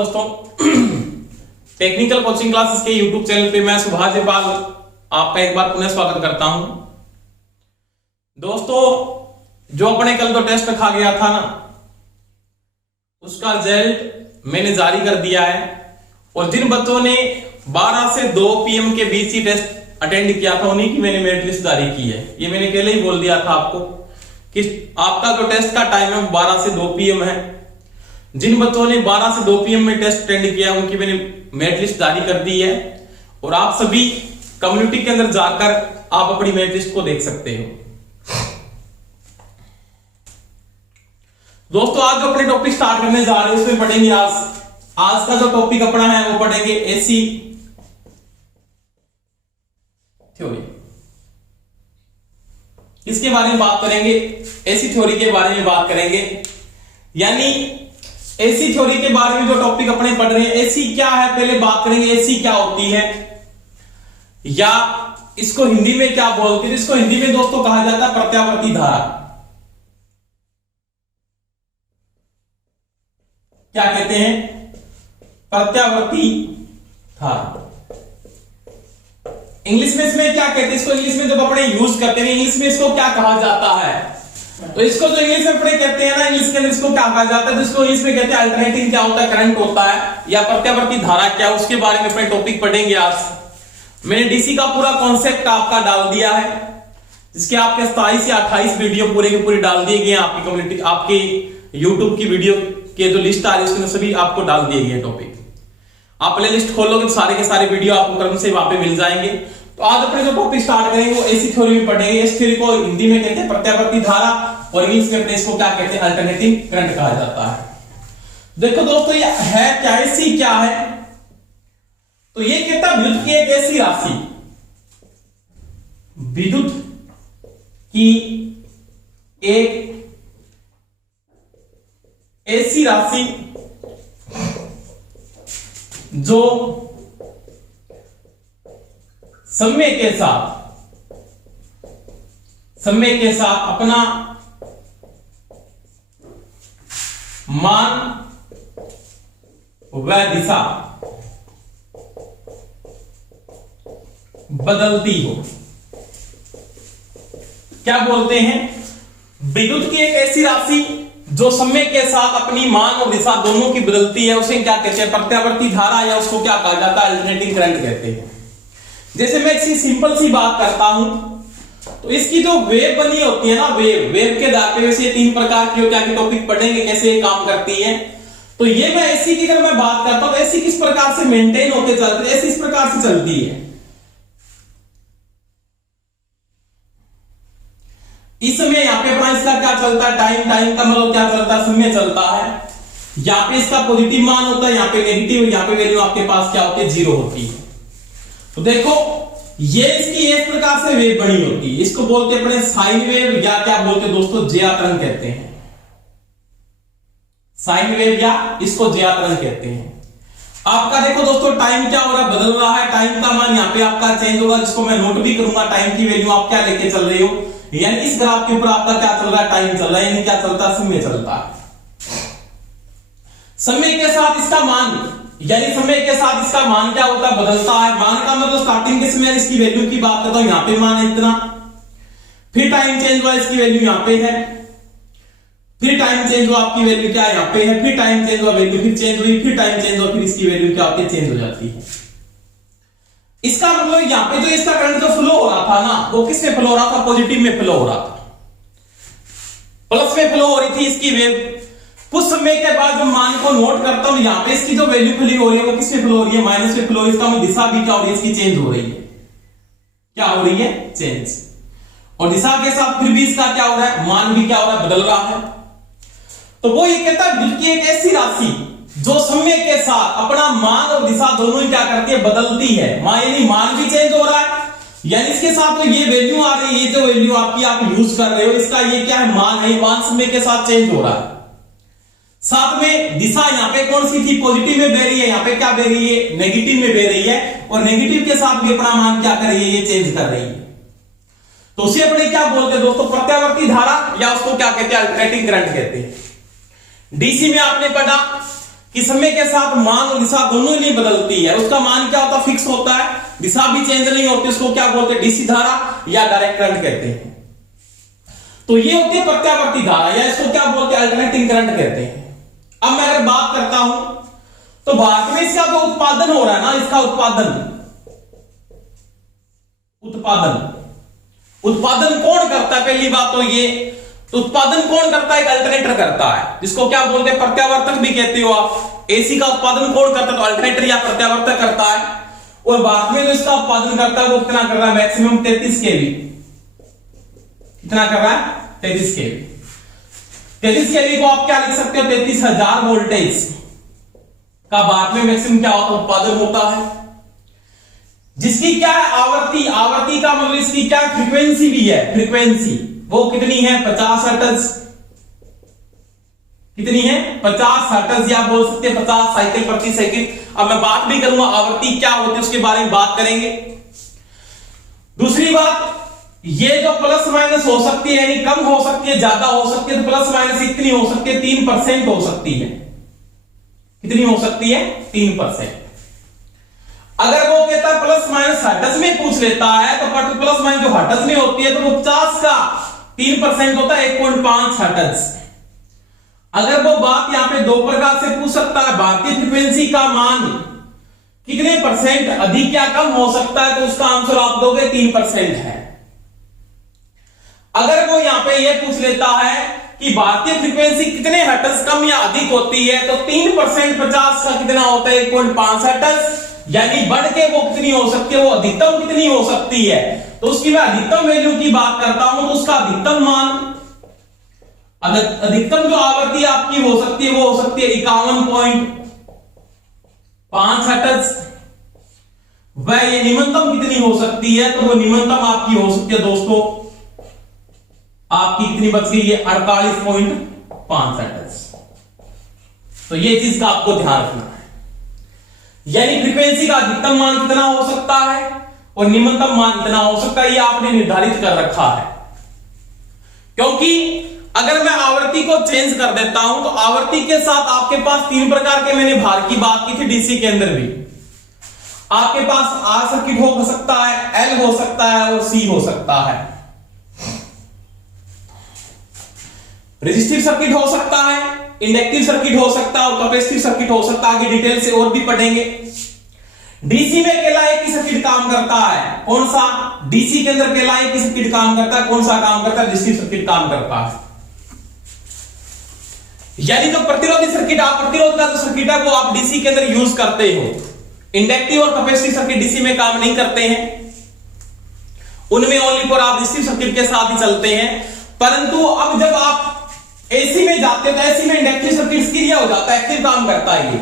दोस्तों। Technical coaching classes के YouTube channel पे मैं सुभाष जयपाल आपका एक बार पुनः स्वागत करता हूं। दोस्तों, जो अपने कल तो टेस्ट रखा गया था ना, उसका रिजल्ट मैंने जारी कर दिया है। और जिन बच्चों ने 12 से 2 PM के बीच ही टेस्ट अटेंड किया था, उन्हीं की मैंने मेरिट लिस्ट जारी की है। ये मैंने पहले ही बोल दिया था आपको कि आपका जो टेस्ट का टाइम है 12 से 2 PM है। जिन बच्चों ने 12 से 2 PM में टेस्ट अटेंड किया, उनकी मैंने मेरिट लिस्ट जारी कर दी है। और आप सभी कम्युनिटी के अंदर जाकर आप अपनी मेरिट लिस्ट को देख सकते हो। दोस्तों, आज जो अपने टॉपिक स्टार्ट करने जा रहे हैं उसमें पढ़ेंगे आज का जो टॉपिक अपना है वो पढ़ेंगे एसी थ्योरी। इसके बारे में बात करेंगे, एसी थ्योरी के बारे में बात करेंगे। यानी एसी थ्योरी के बारे में जो टॉपिक अपने पढ़ रहे हैं, एसी क्या है पहले बात करेंगे। एसी क्या होती है या इसको हिंदी में क्या बोलते हैं? इसको हिंदी में दोस्तों कहा जाता है प्रत्यावर्ती धारा। क्या कहते हैं? प्रत्यावर्ती धारा। इंग्लिश में इसमें क्या कहते हैं? इसको इंग्लिश में जब अपने यूज करते हैं, इंग्लिश में इसको क्या कहा जाता है? तो इसको जो इंग्लिश में अपने कहते हैं ना, इंग्लिश के अंदर इसको क्या कहा जाता है? जिसको इंग्लिश में कहते हैं अल्टरनेटिंग क्या होता है, करंट होता है, या प्रत्यावर्ती धारा क्या, उसके बारे में अपने टॉपिक पढ़ेंगे आज। मैंने डीसी का पूरा कॉन्सेप्ट आपका डाल दिया है, जिसके आपके 27 या 28 वीडियो पूरे के पूरे डाल दिए गए हैं। आपकी कम्युनिटी, आपके यूट्यूब की वीडियो के जो लिस्ट आ रही है उसके अंदर सभी आपको डाल दिए गए टॉपिक। आप प्ले लिस्ट खोलोगे तो सारे के सारे वीडियो आपको क्रम से वहां पे मिल जाएंगे। तो आज अपने जो टॉपिक स्टार्ट करेंगे वो एसी थ्योरी में पढ़ेंगे। एसी थ्योरी को हिंदी में कहते हैं प्रत्यावर्ती धारा, और इंग्लिश में अपने इसको क्या कहते हैं? अल्टरनेटिंग करंट कहा जाता है। देखो दोस्तों, ये है क्या? एसी क्या है? तो ये कहता है विद्युत की एक ऐसी राशि, विद्युत की एक ऐसी राशि जो समय के साथ अपना मान व दिशा बदलती हो। क्या बोलते हैं? विद्युत की एक ऐसी राशि जो समय के साथ अपनी मान और दिशा दोनों की बदलती है, उसे क्या कहते हैं? प्रत्यावर्ती धारा, या उसको क्या कहा जाता है? अल्टरनेटिंग करंट कहते हैं। जैसे मैं एक सिंपल सी बात करता हूं, तो इसकी जो वेव बनी होती है ना, वेव के दायरे में से 3 प्रकार की होती है। टॉपिक पढ़ेंगे कैसे ये काम करती है। तो ये मैं एसी की अगर मैं बात करता हूं तो एसी किस प्रकार से मेंटेन होकर चलती है? एसी इस प्रकार से चलती है। इस समय यहां पे अपना इसका क्या चलता है? टाइम का मतलब क्या चलता है? समय चलता है। यहां पे इसका पॉजिटिव मान होता है, यहां पे नेगेटिव, यहां पे वैल्यू आपके पास क्या होती है? 0 होती है। तो देखो, ये इसकी इस प्रकार से वेव बनी होती है। इसको बोलते हैं अपने साइन वेव, या क्या बोलते हैं दोस्तों? ज्या तरंग कहते हैं। साइन वेव या इसको ज्या तरंग कहते हैं। आपका देखो दोस्तों, टाइम क्या हो रहा है? बदल रहा है। टाइम का मान यहां पे आपका चेंज होगा, जिसको मैं नोट भी करूंगा। टाइम की वैल्यू आप क्या लेके चल रहे हो, यानी इस ग्राफ के ऊपर आपका क्या चल रहा है? टाइम चल रहा है, यानी क्या चलता है? समय चलता है। समय के साथ इसका मान, यानी समय के साथ इसका मान क्या होता है? बदलता है। मान का मतलब स्टार्टिंग के समय इसकी वैल्यू की बात करता हूं, यहां पे मान है इतना, फिर टाइम चेंज हुआ, इसकी वैल्यू यहां पे है, फिर टाइम चेंज हुआ, आपकी वैल्यू क्या है? यहां पे है, फिर टाइम चेंज हुआ, वैल्यू फिर चेंज हुई, फिर टाइम चेंज हुआ, फिर इसकी वैल्यू क्या होती है? चेंज हो जाती है। इसका मतलब यहां पे जो इसका करंट जो फ्लो हो रहा था ना, वो किसमें फ्लो हो रहा था? पॉजिटिव में फ्लो हो रहा था, प्लस में फ्लो हो रही थी इसकी वेव। कुछ समय के बाद जब मान को नोट करता हूं, यहां पे इसकी जो वैल्यू फ्लो हो रही है वो किसमें फ्लो हो रही है? माइनस में फ्लो हो रही है। इसका मतलब दिशा भी क्या हो रही है? इसकी चेंज हो रही है। क्या हो रही है? चेंज। और दिशा के साथ फिर भी इसका क्या हो रहा है? मान भी क्या हो रहा है? बदल रहा है। तो वो ये कहता है विद्युत की एक ऐसी राशि जो समय के साथ अपना मान और दिशा दोनों ही क्या करती है? बदलती है। यानी मान भी चेंज हो रहा है, यानी इसके साथ तो ये वैल्यू आ रही है, ये जो वैल्यू आपकी आप यूज कर रहे हो, इसका ये क्या है? मान है। मान समय के साथ चेंज हो रहा है। साथ में दिशा यहां पे कौन सी थी? पॉजिटिव में बह रही है, यहां पे क्या बह रही है? नेगेटिव में बह रही है। और नेगेटिव के साथ भी अपना मान क्या कर रही है? ये चेंज कर रही है। तो उसे अपने क्या बोलते हैं दोस्तों? प्रत्यावर्ती धारा, या उसको क्या कहते हैं? अल्टरनेटिंग करंट कहते हैं। डीसी में आपने पढ़ा कि समय के साथ मान और दिशा दोनों ही नहीं बदलती है, उसका मान क्या होता है, फिक्स होता है, दिशा भी चेंज नहीं होती, उसको क्या बोलते हैं, डीसी धारा या डायरेक्ट करंट कहते हैं। तो ये होती है प्रत्यावर्ती धारा, या इसको क्या बोलते हैं, अल्टरनेटिंग करंट कहते हैं। अब मैं अगर बात करता हूं तो भारत में इसका जो उत्पादन हो रहा है ना, इसका उत्पादन कौन करता है, पहली बात तो ये, तो उत्पादन कौन करता है, एक अल्टरनेटर करता है, जिसको क्या बोलते हैं, प्रत्यावर्तक भी कहते हो आप। एसी का उत्पादन कौन करता है, तो अल्टरनेटर या प्रत्यावर्तक करता है। और भारत में जो इसका उत्पादन करता है वो कितना कर रहा है, मैक्सिमम 33 केवी। कितना कर रहा है, 33 केवी। 33 केवी को आप क्या लिख सकते हो, 33,000 वोल्टेज का भारत में मैक्सिमम क्या होता है, उत्पादन होता है। जिसकी क्या है, आवर्ती का मतलब इसकी क्या फ्रीक्वेंसी भी है, फ्रीक्वेंसी वो कितनी है, 50 हर्ट्ज। कितनी है, 50 हर्ट्ज, या बोल सकते हैं 50 साइकिल प्रति सेकंड। अब मैं बात भी करूंगा आवर्ती क्या होती है, उसके बारे में बात करेंगे। दूसरी बात, ये जो प्लस माइनस हो सकती है, यानी कम हो सकती है, ज्यादा हो सकती है, तो प्लस माइनस कितनी हो सकती है, 3% हो सकती है। कितनी हो सकती है, 3%। अगर वो कहता है प्लस माइनस हर्ट्ज में पूछ लेता है, तो प्लस माइनस जो हर्ट्ज में होती है, तो वो 50 का 3% होता है 1.5 हर्ट्ज। अगर वो बात यहां पे दो प्रकार से पूछ सकता है, भारतीय फ्रीक्वेंसी का मान कितने परसेंट अधिक या कम हो सकता है, तो उसका आंसर आप दोगे 3% है। अगर वो यहां पे ये पूछ लेता है कि भारतीय फ्रीक्वेंसी कितने हर्ट्ज कम या अधिक होती है, तो 3% 50 का कितना होता है, 1.5 हर्ट्ज। यानी बढ़ के वो कितनी हो सकती है, वो अधिकतम कितनी हो सकती है, तो उसकी मैं अधिकतम वैल्यू की बात करता हूं, तो उसका अधिकतम मान, अधिकतम जो आवृत्ति आपकी हो सकती है, वो हो सकती है 51.5 हर्ट्ज। वह ये निम्नतम कितनी हो सकती है, तो वो निम्नतम आपकी हो सकती है दोस्तों, आपकी कितनी बच गई, ये 48.5 हर्ट्ज। तो ये चीज का आपको ध्यान रखना है, यानी फ्रीक्वेंसी का अधिकतम मान कितना हो सकता है और निम्नतम मान कितना हो सकता है, ये आपने निर्धारित कर रखा है। क्योंकि अगर मैं आवृत्ति को चेंज कर देता हूं, तो आवृत्ति के साथ आपके पास 3 प्रकार के, मैंने भार की बात की थी डीसी के अंदर भी, आपके पास आर सर्किट हो सकता है, एल हो सकता है और सी हो सकता है। रेजिस्टिव सर्किट हो सकता है, इंडक्टिव सर्किट हो सकता है और कैपेसिटिव सर्किट हो सकता है। आगे डिटेल से और भी पढ़ेंगे। डीसी में केवल एक ही सर्किट काम करता है, कौन सा, डीसी के अंदर केवल एक ही सर्किट काम करता है, कौन सा काम करता है, रेजिस्टिव सर्किट काम करता है। यानी जो प्रतिरोधी सर्किट, आप प्रतिरोध का जो सर्किट है वो आप डीसी के अंदर यूज करते हो। इंडक्टिव और कैपेसिटिव सर्किट डीसी में काम नहीं करते हैं, उनमें ओनली फॉर आप रेजिस्टिव सर्किट के साथ ही चलते हैं। परंतु अब जब आप एसी में जाते हैं, तो एसी में इंडक्टिव सर्किट सक्रिय हो जाता है, एक्टिव काम करता है ये,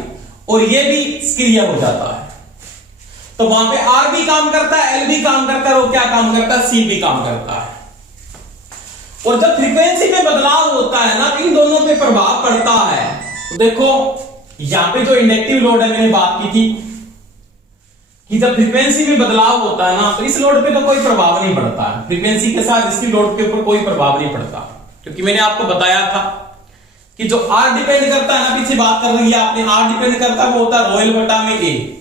और ये भी सक्रिय हो जाता है। तो वहां पे आर भी काम करता है, एल भी काम करता है, और क्या काम करता है, सी भी काम करता है। और जब फ्रीक्वेंसी में बदलाव होता है ना, इन दोनों पे प्रभाव पड़ता है। तो देखो यहां पे जो इंडक्टिव लोड है, मैंने बात की थी कि जब फ्रीक्वेंसी में बदलाव होता है ना, तो इस लोड पे तो कोई प्रभाव नहीं पड़ता है, फ्रीक्वेंसी के साथ इसकी लोड के ऊपर कोई प्रभाव नहीं पड़ता। क्योंकि मैंने आपको बताया था कि जो आर डिपेंड करता है ना, पीछे बात कर रही है आपने, आर डिपेंड करता है वो होता है रोयल बटा में ए,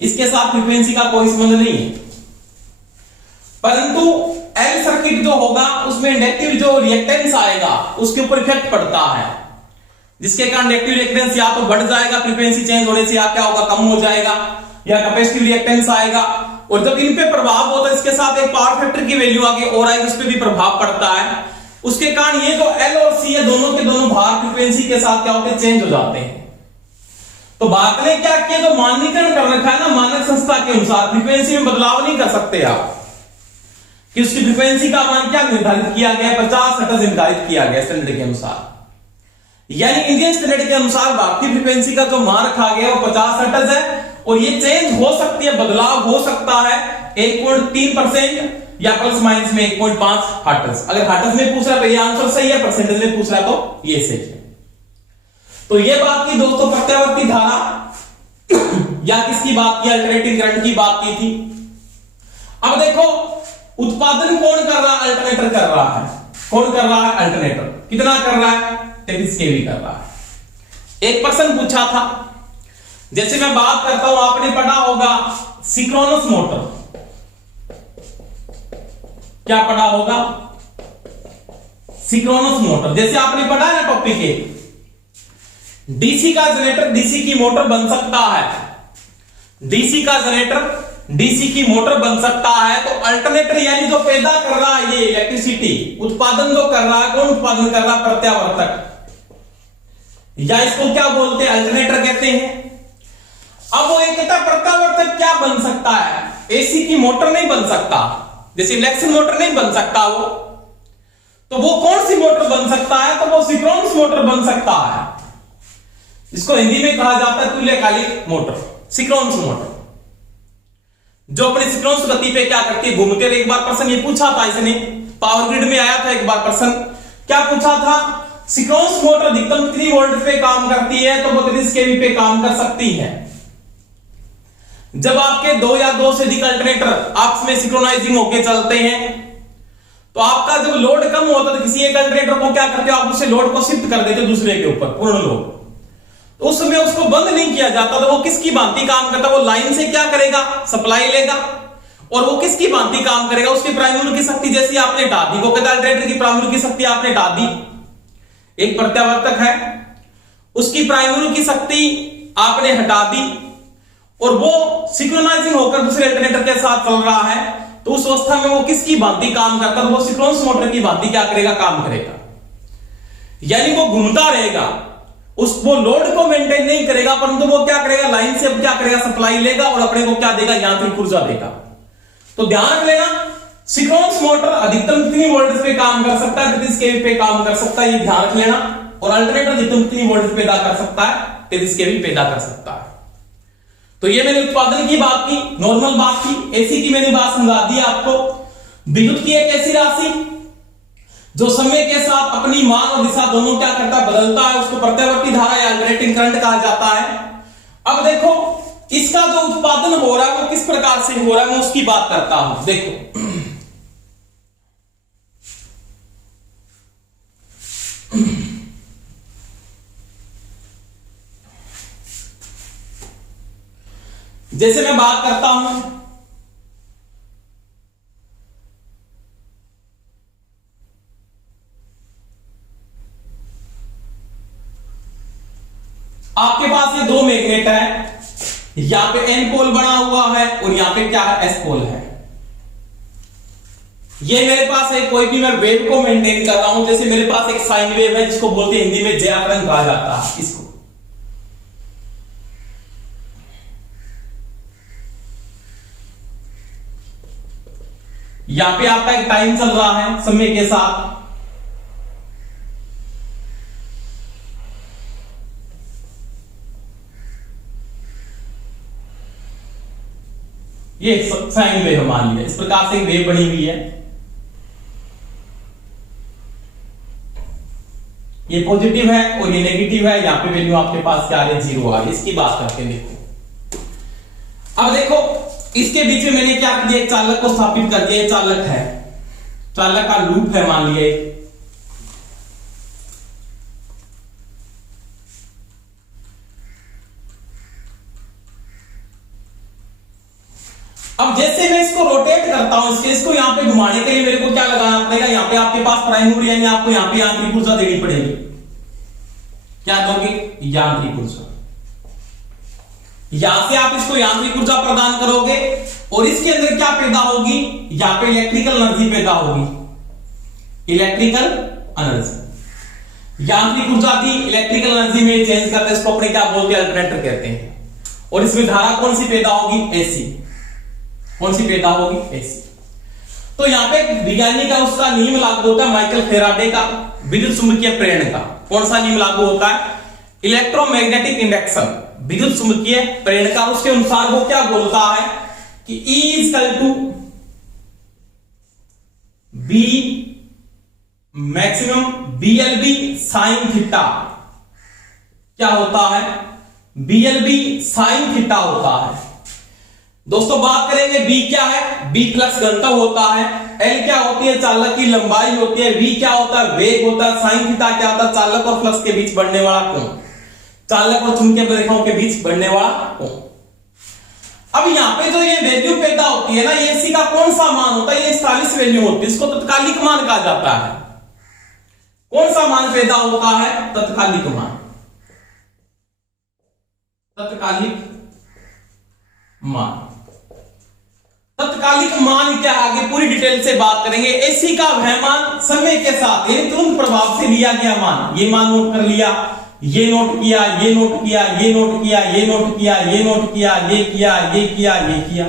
इसके साथ फ्रीक्वेंसी का कोई संबंध नहीं है। परंतु एल सर्किट जो होगा, उसमें इंडक्टिव जो रिएक्टेंस आएगा उसके ऊपर इफेक्ट पड़ता है, जिसके कारण इंडक्टिव रिएक्टेंस या तो बढ़ जाएगा फ्रीक्वेंसी चेंज होने से, या क्या होगा, कम हो जाएगा, या कैपेसिटिव रिएक्टेंस आएगा। और जब इन पे प्रभाव होता है, इसके साथ एक पावर फैक्टर की वैल्यू आगे और आएगी, उस पर भी प्रभाव पड़ता है। उसके कारण ये जो एल और सी है, दोनों के दोनों भार फ्रीक्वेंसी के साथ क्या होते हैं, चेंज हो जाते हैं। तो भारत ने क्या किया, जो मानकीकरण कर रखा है ना मानक संस्था के अनुसार, फ्रीक्वेंसी में बदलाव नहीं कर सकते आप, कि उसकी फ्रीक्वेंसी का मान क्या निर्धारित किया गया, 50 हर्ट्ज निर्धारित किया गया स्टैंडर्ड के अनुसार। यानी इंडियन स्टैंडर्ड के अनुसार भारतीय फ्रीक्वेंसी का जो मान रखा गया वो 50 हर्ट्ज है, और ये चेंज हो सकती है, बदलाव हो सकता है 1.3% या प्लस माइनस में 1.5 हर्ट्ज। अगर हर्ट्ज में पूछ रहा है तो ये आंसर सही है, परसेंटेज में पूछ रहा है तो ये सही है। तो ये बात की दोस्तों प्रत्यावर्ती धारा या किसकी बात की, अल्टरनेटिंग करंट की बात की थी। अब देखो उत्पादन कौन कर रहा है, अल्टरनेटर कर रहा है। कौन कर रहा है, अल्टरनेटर। कितना कर रहा है, 33 केवी कर रहा है। एक प्रश्न पूछा था, जैसे मैं बात करता हूं, आपने पढ़ा होगा सिंक्रोनस मोटर। क्या पढ़ा होगा? Synchronous motor. जैसे आपने पढ़ा है ना टॉपिक है, डीसी का जनरेटर डीसी की मोटर बन सकता है, डीसी का जनरेटर डीसी की मोटर बन सकता है। तो अल्टरनेटर यानी जो पैदा कर रहा है ये इलेक्ट्रिसिटी, उत्पादन जो कर रहा है, कौन उत्पादन कर रहा है? प्रत्यावर्तक, या इसको क्या बोलते हैं? अल्टरनेटर कहते हैं। अब वो एक प्रत्यावर्तक क्या बन सकता है? एसी की मोटर नहीं बन सकता, जैसे इंडक्शन मोटर नहीं बन सकता वो, तो वो कौन सी मोटर बन सकता है? तो वो सिंक्रोनस मोटर बन सकता है। इसको हिंदी में कहा जाता है तुल्यकालिक मोटर, सिंक्रोनस मोटर, जो अपनी सिंक्रोनस गति पे क्या करती है? घूमते रहे। एक बार प्रश्न ये पूछा था इसने, पावर ग्रिड में आया था एक बार प्रश्न, क्या पूछा था? सिंक्रोनस मोटर अधिकतम कितनी वोल्ट पे काम करती है? तो 32 केवी पे काम कर सकती है। जब आपके दो या दो से अधिक अल्टरनेटर आपस में सिंक्रोनाइजिंग होके चलते हैं, तो आपका जब लोड कम होता है तो किसी एक अल्टरनेटर को क्या करते हो? आप उससे लोड को शिफ्ट कर देते हो दूसरे के ऊपर, पूर्ण लोड। तो उस समय उसको बंद नहीं किया जाता, तो वो किसकी भांति काम करता? वो लाइन से क्या करेगा? सप्लाई लेगा। और वो किसकी भांति काम करेगा? उसकी प्राइम मूवर की शक्ति जैसी आपने हटा दी, वो कहता है अल्टरनेटर की प्राइम मूवर की शक्ति आपने हटा दी, एक प्रत्यावर्तक है, उसकी प्राइम मूवर की शक्ति आपने हटा दी, और वो सिंक्रोनाइजिंग होकर दूसरे अल्टरनेटर के साथ चल रहा है, तो उस अवस्था में वो किसकी भांति काम करता है? वो सिंक्रोनस मोटर की भांति क्या करेगा? काम करेगा। यानी वो घूमता रहेगा, वो लोड को मेंटेन नहीं करेगा, परंतु वो क्या करेगा? लाइन से अब क्या करेगा? सप्लाई लेगा और अपने को क्या देगा? यांत्रिक ऊर्जा देगा। तो ध्यान रख लेना, सिंक्रोनस मोटर अधिकतम कितनी वोल्टेज पे काम कर सकता है? 33 केवी पे काम कर सकता है, ये ध्यान रख लेना। और अल्टरनेटर अधिकतम कितनी वोल्टेज पैदा कर सकता है? 33 केवी पैदा कर सकता है। तो ये मैंने उत्पादन की बात की, नॉर्मल बात की, एसी की मैंने बात समझा दी आपको। विद्युत की एक ऐसी राशि जो समय के साथ अपनी मान और दिशा दोनों क्या करता है? बदलता है, उसको प्रत्यावर्ती धारा या अल्टरनेटिंग करंट कहा जाता है। अब देखो इसका जो उत्पादन हो रहा है वो किस प्रकार से हो रहा है, मैं उसकी बात करता हूं। देखो जैसे मैं बात करता हूं, आपके पास ये दो मैग्नेट है, यहां पे एन पोल बना हुआ है और यहां पे क्या है? एस पोल है। ये मेरे पास है, कोई भी मैं वेव को मेंटेन कर रहा हूं, जैसे मेरे पास एक साइन वेव है जिसको बोलते हैं हिंदी में ज्या तरंग कहा जाता है इसको। यहां पे आपका एक टाइम चल रहा है समय के साथ, ये साइन वेव मान लिया, इस प्रकार से एक वेव बनी हुई है। ये पॉजिटिव है और ये नेगेटिव है, यहां पे वैल्यू आपके पास क्या आ रही है? 0 आ रही है। इसकी बात करके देखो, अब देखो इसके बीच में मैंने क्या कर दिया? एक चालक को स्थापित कर दिया। चालक है, चालक का लूप है मान लिया। अब जैसे मैं इसको रोटेट करता हूं, इसको यहां पे घुमाने के लिए मेरे को क्या लगाना पड़ेगा? यहां पे आपके पास प्राइम मूवर यानी आपको यहां पे यांत्रिक ऊर्जा देनी पड़ेगी। क्या दोगे? यांत्रिक ऊर्जा। यहां से आप इसको यांत्रिक ऊर्जा प्रदान करोगे और इसके अंदर क्या पैदा होगी? यहां पे इलेक्ट्रिकल एनर्जी पैदा होगी, इलेक्ट्रिकल एनर्जी। यांत्रिक ऊर्जा की इलेक्ट्रिकल एनर्जी में चेंज करते हैं, इसको अपने क्या बोलते हैं? अल्टरनेटर कहते हैं। और इसमें धारा कौन सी पैदा होगी? एसी। कौन सी पैदा होगी? एसी। तो यहां पे वैज्ञानिक का उसका नियम लागू होता है, माइकल फेराडे का विद्युत चुंबकीय प्रेरण का। कौन सा नियम लागू होता है? इलेक्ट्रोमैग्नेटिक इंडक्शन, विद्युत चुंबकीय प्रेरण का। उसके अनुसार वो क्या बोलता है कि E equal to B maximum BLB sine theta. क्या होता है? BLB साइन थीटा होता है। दोस्तों बात करेंगे B क्या है? B फ्लक्स घनत्व होता है, L क्या होती है? चालक की लंबाई होती है, V क्या होता है? वेग होता है, साइन थीटा क्या होता है? चालक और फ्लक्स के बीच बढ़ने वाला कोण। चालक और चुंबकीय रेखाओं के बीच बढ़ने वाला कोण। अब यहां पे जो ये वैल्यू पैदा होती है ना, ये इसी का कौन सा मान होता है, ये 41 वैल्यू होती है, इसको तत्कालिक मान कहा जाता है। कौन सा मान पैदा होता है, तत्कालिक मान। तत्कालिक मान, तत्कालिक मान क्या, आगे पूरी डिटेल से बात करेंगे। एसी का वह मान समय के साथ यानी तुरंत प्रभाव से लिया गया मान, ये मान नोट कर लिया, ये नोट किया, ये नोट किया, ये नोट किया, ये नोट किया, ये नोट किया, ये किया, ये किया, ये किया,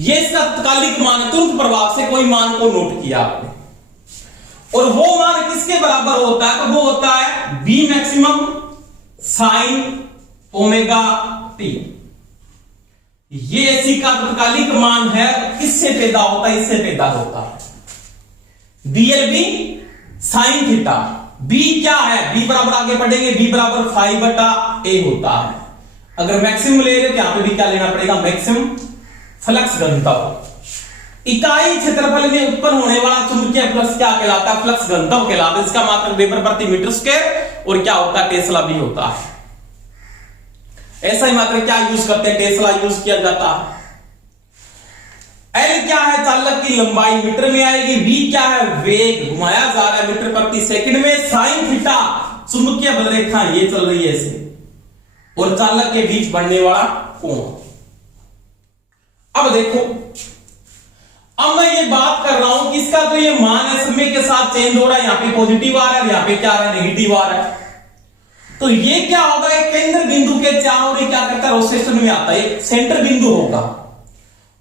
ये इसका तत्कालिक मान, तुरंत प्रभाव से कोई मान को नोट किया आपने। और वो मान किसके बराबर होता है, तो वो होता है B maximum sine omega T. ये एसी का तत्कालिक मान है, किससे पैदा होता है, इससे पैदा होता है बीएलबी साइन थीटा। बी क्या है, बी बराबर आगे पढ़ेंगे, बी बराबर 5/a होता है। अगर मैक्सिमम ले रहे तो यहां पे भी क्या लेना पड़ेगा, मैक्सिमम फ्लक्स घनत्व। इकाई क्षेत्रफल में उत्पन्न होने वाला चुंबकीय फ्लक्स क्या कहलाता है, फ्लक्स घनत्व कहलाता है। इसका मात्रक वेबर प्रति मीटर स्क्वायर और क्या होता है, टेस्ला भी होता है। ऐसा ही मात्रक क्या यूज करते हैं, टेस्ला यूज किया जाता है। एल क्या है, चालक की लंबाई मीटर में आएगी। वी क्या है, वेग, घुमाया जा रहा है मीटर प्रति सेकंड में। साइन थीटा चुंबकीय बल रेखा ये चल रही है ऐसे, और चालक के बीच बढ़ने वाला कोण। अब देखो, अब मैं ये बात कर रहा हूं कि इसका तो ये मान है समय के साथ चेंज हो रहा है, यहां पे पॉजिटिव आ रहा है, यहां पे क्या आ रहा है, नेगेटिव आ रहा है। तो ये क्या होगा, एक केंद्र बिंदु के चारों ओर क्या करता है, रोटेशन में आता है, एक सेंटर बिंदु होगा,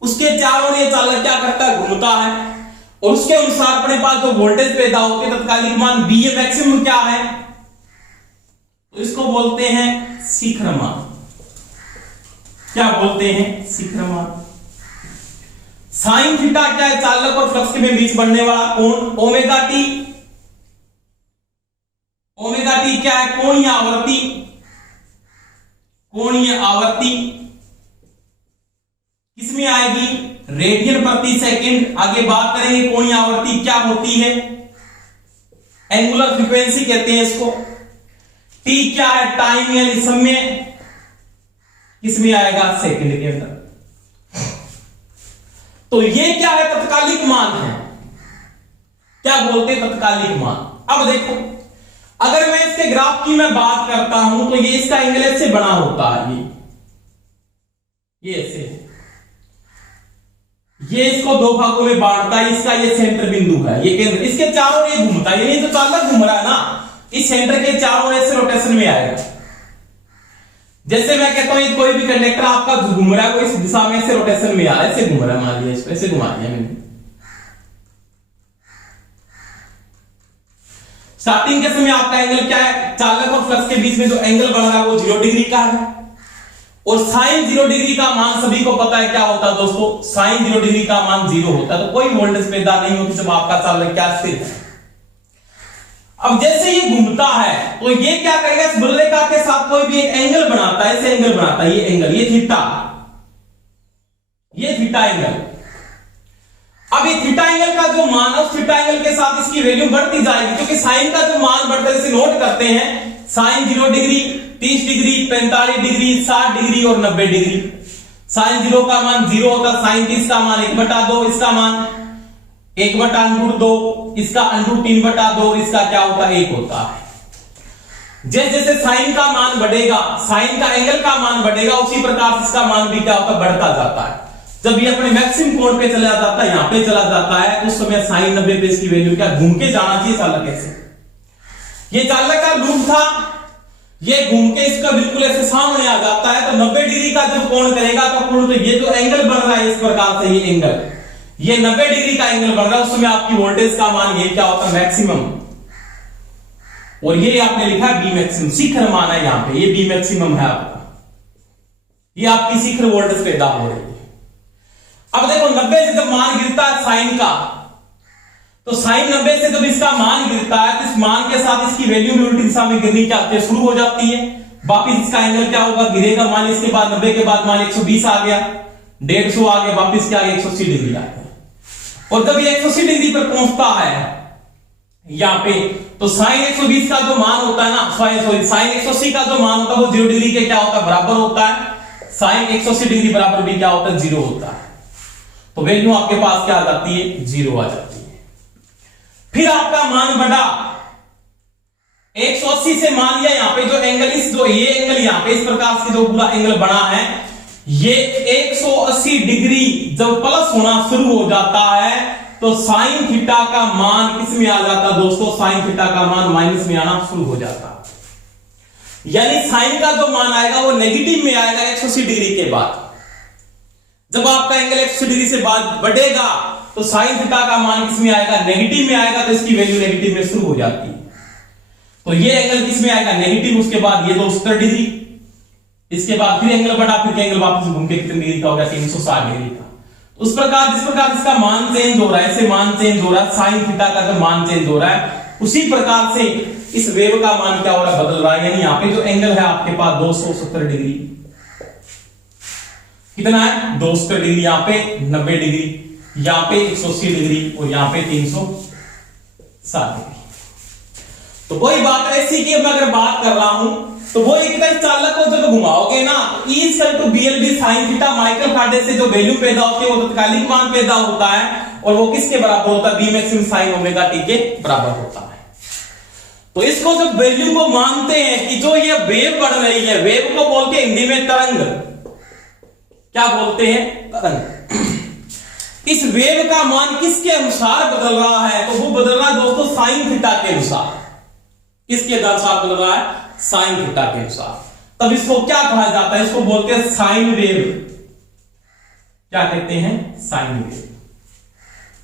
उसके चारों ओर ये चालक क्या करता है, घूमता है, और उसके अनुसार अपने पास जो वोल्टेज पैदा होते हैं तत्कालिक मान बी मैक्सिमम क्या है, तो इसको बोलते हैं शिखर मान। क्या बोलते हैं, शिखर मान। साइन थीटा क्या है, चालक और फ्लक्स के बीच बढ़ने वाला कोण। ओमेगा टी, ओमेगा टी क्या है, कोणीय आवृत्ति। कोणीय आवृत्ति किसमें आएगी, रेडियन प्रति सेकंड। आगे बात करेंगे कोणीय आवृत्ति क्या होती है, एंगुलर फ्रीक्वेंसी कहते हैं इसको। टी क्या है, टाइम यानी समय, किसमें आएगा, सेकंड के अंदर। तो ये क्या है, तत्कालिक मान है। क्या बोलते हैं, तत्कालिक मान। अब देखो, अगर मैं इसके ग्राफ की मैं बात करता हूं तो ये इसका एंगल ऐसे बना होता है, ये ऐसे, ये इसको दो भागों में बांटता है। इसका ये सेंटर बिंदु है, ये केंद्र, इसके चारों ये घूमता है, ये तो चालक घूम रहा है ना, इस सेंटर के चारों ऐसे रोटेशन में आएगा। जैसे मैं कहता हूं कोई भी कंडक्टर आपका घूम रहा है, वो इस दिशा में ऐसे रोटेशन में आ रहा है, ऐसे घूम रहा है, मान लिया इसको ऐसे घुमा दिया मैंने। स्टार्टिंग के समय आपका एंगल क्या है, चालक और फ्लक्स के बीच में जो एंगल बढ़ रहा है वो 0 डिग्री का है, और साइन 0 डिग्री का मान सभी को पता है क्या होता है दोस्तों, साइन 0 डिग्री का मान 0 होता है। तो कोई वोल्टेज पैदा नहीं होती जब आपका चालक क्या स्थिर है। अब जैसे ये घूमता है तो ये क्या करेगा, इस बलरेखा के साथ कोई भी एक एंगल बनाता है, ऐसे एंगल बनाता है, ये एंगल, ये थीटा, ये थीटा एंगल। अब ये थीटा एंगल का जो मान है, उस थीटा एंगल के साथ इसकी वैल्यू बढ़ती जाएगी, क्योंकि साइन का जो मान बढ़ता है, जैसे नोट करते हैं, sine 0 degree, 30 degree, 45 degree, 60 degree और 90 डिग्री। साइन 0 का मान 0 होता है, साइन 30 का मान 1/2, इसका मान 1/√2, इसका √3/2, इसका क्या होता है, 1 होता है। जैसे जैसे साइन का मान बढ़ेगा, साइन का एंगल का मान बढ़ेगा, उसी प्रकार से इसका मान भी क्या होता है, बढ़ता जाता है। जब ये अपने मैक्सिमम कोण पे चला जाता है, यहां पे चला जाता है, उस समय साइन 90 पे इसकी वैल्यू क्या, घूम के जाना चाहिए चालक ऐसे। ये चालक का लूप था, ये घूम के इसका बिल्कुल ऐसे सामने आ जाता है, तो 90 डिग्री का जब कोण करेगा तो कोण, तो ये जो एंगल बन रहा है इस प्रकार से, ये एंगल, ये 90 डिग्री का एंगल बन रहा है, उस समय आपकी वोल्टेज का मान ये क्या होता है, मैक्सिमम। और ये आपने लिखा है बी मैक्सिमम, शिखर मान है यहां पे, ये बी मैक्सिमम है आपका, ये आपकी शिखर वोल्टेज पैदा हो रही है। अब देखो 90 से जब मान गिरता है साइन का, तो साइन 90 से जब इसका मान गिरता है, तो इस मान के साथ इसकी वैल्यू भी उल्टी दिशा में गिरनी शुरू हो जाती है। वापिस इसका एंगल क्या होगा, गिरेगा मान, इसके बाद 90 के बाद मान 120 आ गया, 150 आ गया, वापिस क्या आ गया, 180 डिग्री आ गया। और जब ये 180 डिग्री पर पहुंचता है यहाँ पे तो साइन 120 का जो मान होता है ना, सॉरी साइन 180 का जो मान होता है वो 0 डिग्री के क्या होता है, बराबर होता है। साइन 180 डिग्री बराबर भी क्या होता है, 0 होता है। तो वैल्यू आपके पास क्या आ जाती है, 0 आ जाती है। फिर आपका मान बढ़ा 180 से, मान लिया यहाँ पे जो एंगल, इस जो ये एंगल यहाँ पे इस प्रकार से जो पूरा एंगल बना है, ये 180 डिग्री जब प्लस होना शुरू हो जाता है तो साइन थीटा का मान किस में आ जाता है दोस्तों, साइन थीटा का मान माइनस में आना शुरू हो जाता है। यानी साइन का जो मान आएगा वो नेगेटिव में आएगा 180 डिग्री के बाद। जब आपका एंगल 180 डिग्री से बाद बढ़ेगा तो साइन थीटा का मान किस में आएगा, नेगेटिव में आएगा, तो इसकी वैल्यू नेगेटिव में शुरू हो जाती है। तो ये एंगल किस में आएगा, नेगेटिव, उसके बाद ये 270 डिग्री, इसके बाद फिर एंगल बढ़ा, फिर एंगल वापस घूम के कितने डिग्री का हो गया, 360 डिग्री का। उस प्रकार जिस प्रकार इसका मान चेंज हो रहा है, ऐसे मान चेंज हो रहा है, साइन थीटा का जो मान चेंज हो रहा है, उसी प्रकार से इस वेव का मान क्या हो रहा है, बदल रहा है। यानी यहाँ पे जो एंगल है आपके पास 270 डिग्री, कितना है 270 डिग्री, यहाँ पे 90 डिग्री, यहाँ पे 180 डिग्री और यहाँ पे 360 डिग्री। तो वही बात ऐसी की मैं अगर बात कर रहा हूं तो वो एक चालक को जब घुमाओगे ना, E = BLB sin theta Michael Faraday से जो वैल्यू पैदा होती है वो तत्कालिक मान पैदा होता है, और वो किसके बराबर होता है, B maximum sin omega t के बराबर होता है। तो इसको जब वैल्यू को मानते हैं कि जो ये वेव बढ़ रही है, वेव को बोलते हैं हिंदी में तरंग, क्या बोलते हैं, तरंग। इस वेव का मान किसके अनुसार बदल रहा है, तो वो बदल रहा है दोस्तों साइन थीटा के अनुसार। किसके अनुसार बदल रहा है, साइन थीटा के अनुसार। तब इसको क्या कहा जाता है, इसको बोलते हैं साइन वेव। क्या कहते हैं, साइन वेव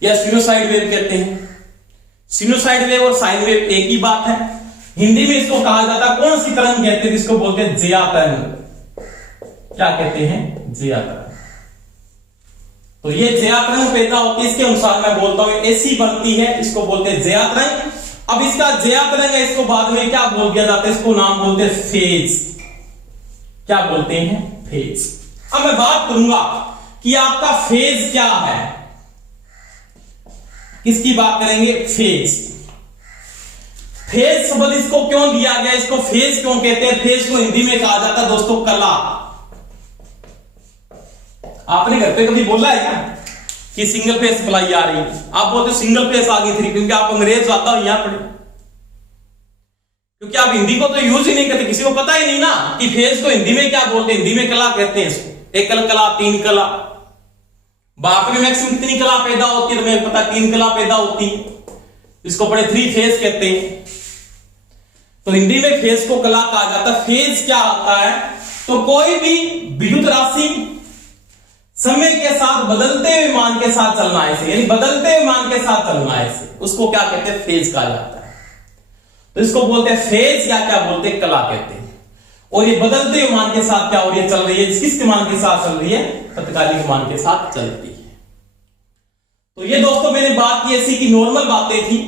या सिनुसाइड वेव कहते हैं। सिनुसाइड वेव और साइन वेव एक ही बात है। हिंदी में इसको कहा जाता है, कौन सी तरंग कहते हैं, इसको बोलते हैं ज्या तरंग। क्या कहते हैं, ज्या तरंग। तो ये ज्या तरंग पैदा होती है, इसके अनुसार मैं बोलता हूं ऐसी बनती है, इसको बोलते हैं ज्या तरंग। अब इसका ज्या तरंग है, इसको बाद में क्या बोल दिया जाता है, इसको नाम बोलते हैं फेज। क्या बोलते हैं, फेज। अब मैं बात करूंगा कि आपका फेज क्या है, किसकी बात करेंगे, फेज। फेज शब्द इसको क्यों दिया गया, इसको फेज क्यों कहते हैं, फेज को हिंदी में कहा जाता है दोस्तों कला। आपने घर पे कभी बोला है क्या कि सिंगल फेस सप्लाई आ रही है, आप बोलते सिंगल फेस आ गई थी, क्योंकि आप अंग्रेज ज्यादा हो यहां पढ़े, क्योंकि आप हिंदी को तो यूज ही नहीं करते, किसी को पता ही नहीं ना कि फेस को हिंदी में क्या बोलते हैं। हिंदी में कला कहते हैं इसको, एकल कला, तीन कला। भारत में मैक्सिमम कितनी कला पैदा होती है, तुम्हें पता, 3 कला पैदा होती है, इसको बड़े 3 फेज कहते हैं। तो हिंदी में फेज को कला कहा जाता है। फेज क्या होता है, तो कोई भी विद्युत राशि समय के साथ बदलते हुए मान के साथ चलना है, यानी बदलते हुए मान के साथ चलना है, उसको क्या कहते हैं, फेज कहा जाता है। तो इसको बोलते हैं फेज, या क्या बोलते हैं, कला कहते हैं। और ये बदलते हुए मान के साथ क्या हो रही है, चल रही है, किसके मान के साथ चल रही है, तत्कालिक मान के साथ चलती है। तो ये दोस्तों मैंने बात की ऐसी की नॉर्मल बातें थी।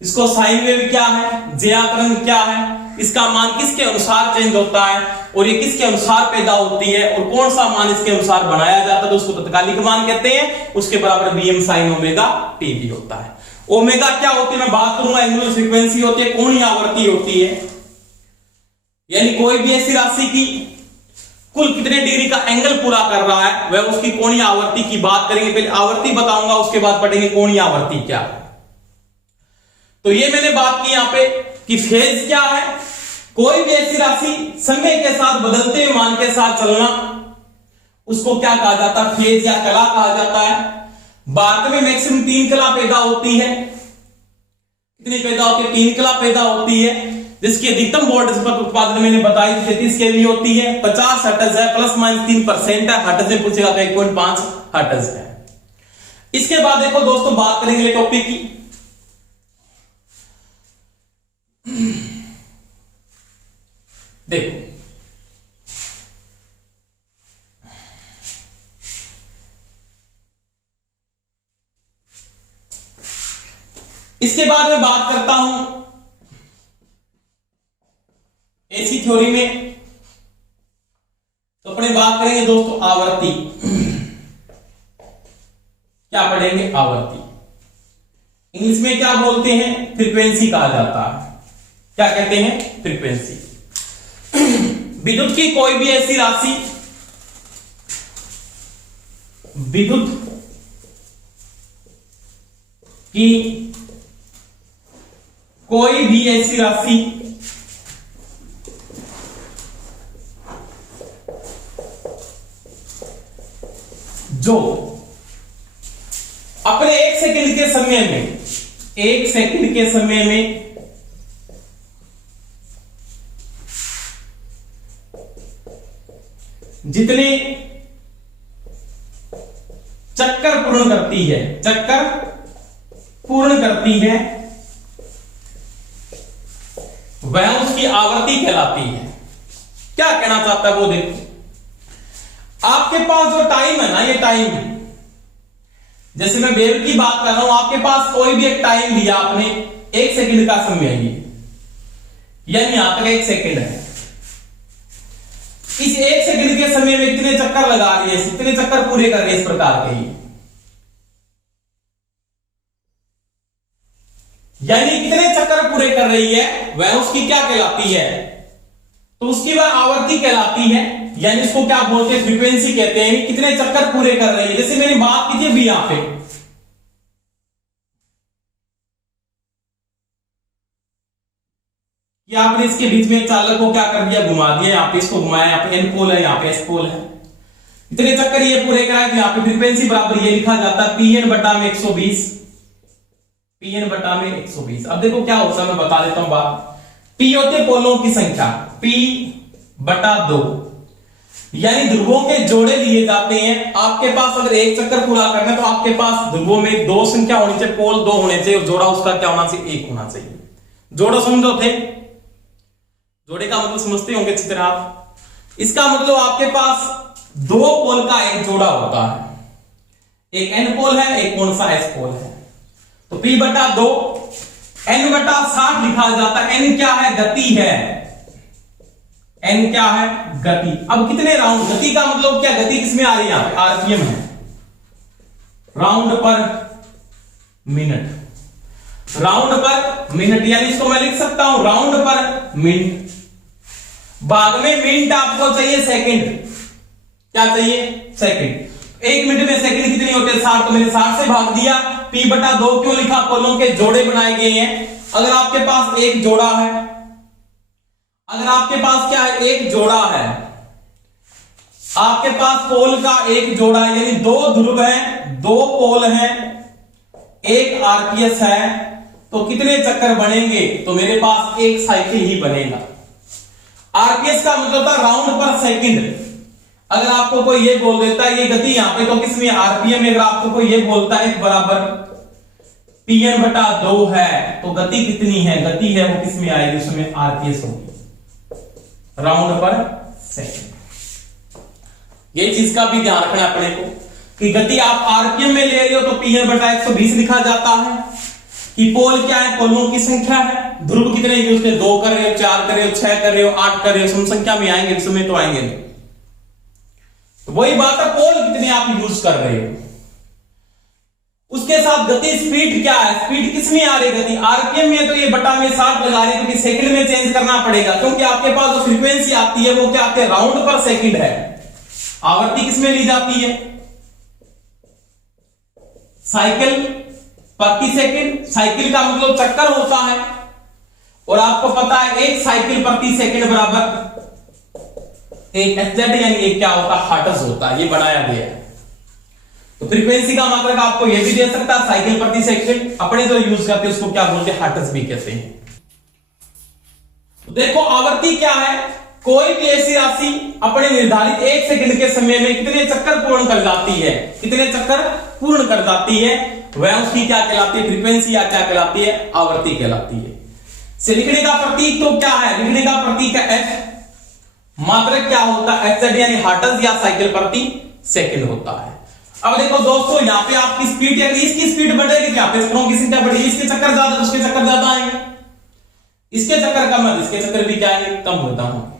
इसको साइन वेव क्या है, ज्या तरंग क्या है, इसका मान किसके अनुसार चेंज होता है और ये किसके अनुसार पैदा होती है, और कौन सा मान इसके अनुसार बनाया जाता है, तो उसको तत्कालिक मान कहते हैं। उसके बराबर Bm sin ओमेगा t भी होता है। ओमेगा क्या होती है, मैं बात करूंगा, एंगुलर फ्रीक्वेंसी होती है, कोणीय आवृत्ति होती है, यानी कोई भी ऐसी राशि की कुल कितने डिग्री का एंगल पूरा कर रहा है, वह उसकी कोणीय आवृत्ति की बात करेंगे। पहले आवृत्ति बताऊंगा, उसके बाद पढ़ेंगे कोणीय आवृत्ति क्या है। तो ये मैंने बात की यहां पे कि फेज क्या है, कोई भी ऐसी राशि समय के साथ बदलते हुए मान के साथ चलना, उसको क्या कहा जाता है, फेज या कला कहा जाता है। भारत में मैक्सिमम 3 कला पैदा होती है। कितनी पैदा होती है, 3 कला पैदा होती है, जिसकी अधिकतम वोल्टेज पर उत्पादन मैंने बताई 33 केवी होती है, 50 हर्ट्ज है, ±3% है। हर्ट्ज में पूछेगा तो 1.5 हर्ट्ज है। इसके बाद देखो दोस्तों, बात करेंगे टॉपिक की। देखो इसके बाद मैं बात करता हूं एसी थ्योरी में, तो अपने बात करेंगे दोस्तों आवर्ती। क्या पढ़ेंगे, आवर्ती। इंग्लिश में क्या बोलते हैं, फ्रीक्वेंसी कहा जाता है। क्या कहते हैं, फ्रीक्वेंसी। विद्युत की कोई भी ऐसी राशि, विद्युत की कोई भी ऐसी राशि जो अपने 1 सेकंड के समय में, 1 सेकंड के समय में जितने चक्कर पूर्ण करती है, चक्कर पूर्ण करती है, वह उसकी आवर्ती कहलाती है। क्या कहना चाहता है वो देखो। आपके पास जो टाइम है ना, ये टाइम, जैसे मैं वेव की बात कर रहा हूं, आपके पास कोई भी एक टाइम दिया आपने, 1 सेकंड का समय है ये, यानी यहां तक 1 सेकंड है। इस 1 सेकंड के समय में कितने चक्कर लगा रही है, कितने चक्कर पूरे कर रही है, इस प्रकार के, यानी कितने चक्कर पूरे कर रही है, वह उसकी क्या कहलाती है, तो उसकी वह आवर्ती कहलाती है, यानी इसको क्या बोलते हैं, फ्रीक्वेंसी कहते हैं। कितने चक्कर पूरे कर रही है, जैसे मैंने बात की थी अभी यहां पे, कि आपने इसके बीच में चालक को क्या कर दिया, घुमा दिया, यहां पे इसको घुमाया, यहां पे एन पोल है, यहां पे एस पोल है, इतने चक्कर ये पूरे कराए, तो यहां पे फ्रीक्वेंसी बराबर ये लिखा जाता है Pn बटा में 120, Pn बटा में 120। अब देखो क्या होता है, मैं बता देता हूं बात। P होते पोलों की संख्या, P बटा 2, यानी ध्रुवों के जोड़े लिए जाते हैं। आपके पास अगर एक चक्कर पूरा करना है तो आपके पास ध्रुवों में 2 संख्या होनी चाहिए, पोल 2 होने चाहिए, और जोड़ा उसका क्या होना चाहिए, 1 होना चाहिए। जोड़ा समझो थे, जोड़े का मतलब समझते होंगे अच्छी तरह आप। इसका मतलब आपके पास 2 पोल का एक जोड़ा होता है, एक एन पोल है, एक कौन सा एस पोल है। तो P बटा 2 N बटा 60 लिखा जाता है। N क्या है, गति है, N क्या है, गति। अब कितने राउंड, गति का मतलब क्या, गति किसमें आ रही है, यहां पे आरपीएम है, राउंड पर मिनट, राउंड पर मिनट, यानी इसको मैं लिख सकता हूं राउंड पर मिनट। बाद में मिनट आपको चाहिए सेकंड, क्या चाहिए, सेकंड। 1 मिनट में सेकंड कितनी होते हैं, 60, तो मैंने 60 से भाग दिया। P बटा 2 क्यों लिखा, पोलों के जोड़े बनाए गए हैं। अगर आपके पास एक जोड़ा है, अगर आपके पास क्या है, एक जोड़ा है, आपके पास पोल का एक जोड़ा है, यानी 2 ध्रुव है, 2 पोल हैं, 1 आरपीएस है, तो कितने चक्कर बनेंगे, तो मेरे पास 1 साइकिल ही बनेगा। आरपीएस का मतलब था राउंड पर सेकंड। अगर आपको कोई ये बोल देता है ये गति यहां पे, तो किसमें, आरपीएम में। अगर आपको कोई ये बोलता है बराबर Pn बटा 2 है, तो गति कितनी है, गति है वो किसमें आएगी, उसमें आरपीएस होगी, राउंड पर सेकंड। ये चीज का भी ध्यान रखना अपने को कि गति आप आरपीएम में ले रहे हो तो Pn बटा 120 लिखा जाता है। कि पोल क्या है, पोलों की संख्या है, ध्रुव कितने यूज कर, 2 कर रहे हो, 4 कर रहे हो, 6 कर रहे हो, 8 कर रहे हो, सम संख्या में आएंगे, इसमें तो आएंगे नहीं। तो वही बात है, पोल कितने आप यूज कर रहे हो, उसके साथ गति, स्पीड क्या है, स्पीड किसमें आ रही है, गति आरपीएम में, तो ये बटा में 60 लगा रहे हैं, क्योंकि सेकंड में चेंज करना पड़ेगा, क्योंकि आपके पास जो फ्रीक्वेंसी आती है वो क्या आती है, राउंड पर सेकंड है। आवर्ती किसमें ली जाती है, साइकिल प्रति सेकंड। साइकिल का मतलब चक्कर होता है, और आपको पता है 1 साइकिल प्रति सेकंड बराबर 1 एचजेड, यानी ये क्या होता है, हर्ट्ज होता है, ये बनाया गया है। तो फ्रीक्वेंसी का मात्रक आपको ये भी दे सकता है, साइकिल प्रति सेकंड। अपने जो यूज करते हैं उसको क्या बोलते हैं, हर्ट्ज भी कहते हैं। देखो आवर्ती क्या है, कोई भी ऐसी राशि अपने निर्धारित 1 सेकंड के समय में कितने चक्कर पूर्ण कर जाती है, कितने चक्कर पूर्ण कर जाती है, वह उसकी क्या कहलाती है, फ्रीक्वेंसी या क्या कहलाती है, आवर्ती कहलाती है। से लिखने का प्रतीक तो क्या है, लिखने का प्रतीक है F, मात्रक क्या होता है, एचजेड, यानी हर्ट्ज या साइकिल प्रति सेकंड होता है। अब देखो दोस्तों, यहाँ पे आपकी स्पीड, अगर इसकी स्पीड बढ़ेगी तो यहाँ पे चक्करों की संख्या बढ़ेगी, इसके चक्कर ज्यादा, उसके चक्कर ज्यादा आएंगे, इसके चक्कर कम है, इसके चक्कर भी क्या आएंगे, कम होता होंगे।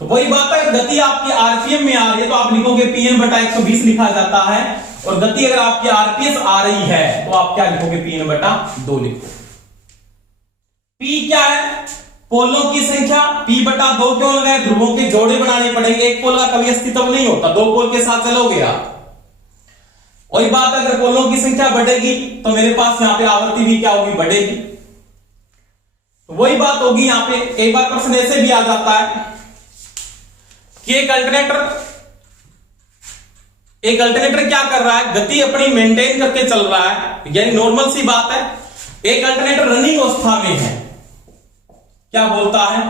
तो वही बात है, गति आपकी आरपीएम में आ रही है तो आप लिखोगे Pn बटा 120 लिखा जाता है, और गति अगर आपकी आरपीएस आ रही है तो आप क्या लिखोगे, P/2 लिखो। P क्या है, पोलों की संख्या। P/2 क्यों लगाए, ध्रुवों के जोड़े बनाने पड़ेंगे, एक पोल का कभी अस्तित्व नहीं होता, दो पोल के साथ चलोगे आप। वही बात, अगर पोलों की संख्या बढ़ेगी तो मेरे पास यहां पे आवृत्ति भी क्या होगी, बढ़ेगी। तो वही बात होगी यहां पे। एक बार प्रश्न ऐसे भी आ जाता है कि एक अल्टरनेटर क्या कर रहा है, गति अपनी मेंटेन करके चल रहा है, यानी नॉर्मल सी बात है। एक अल्टरनेटर रनिंग अवस्था में है, क्या बोलता है,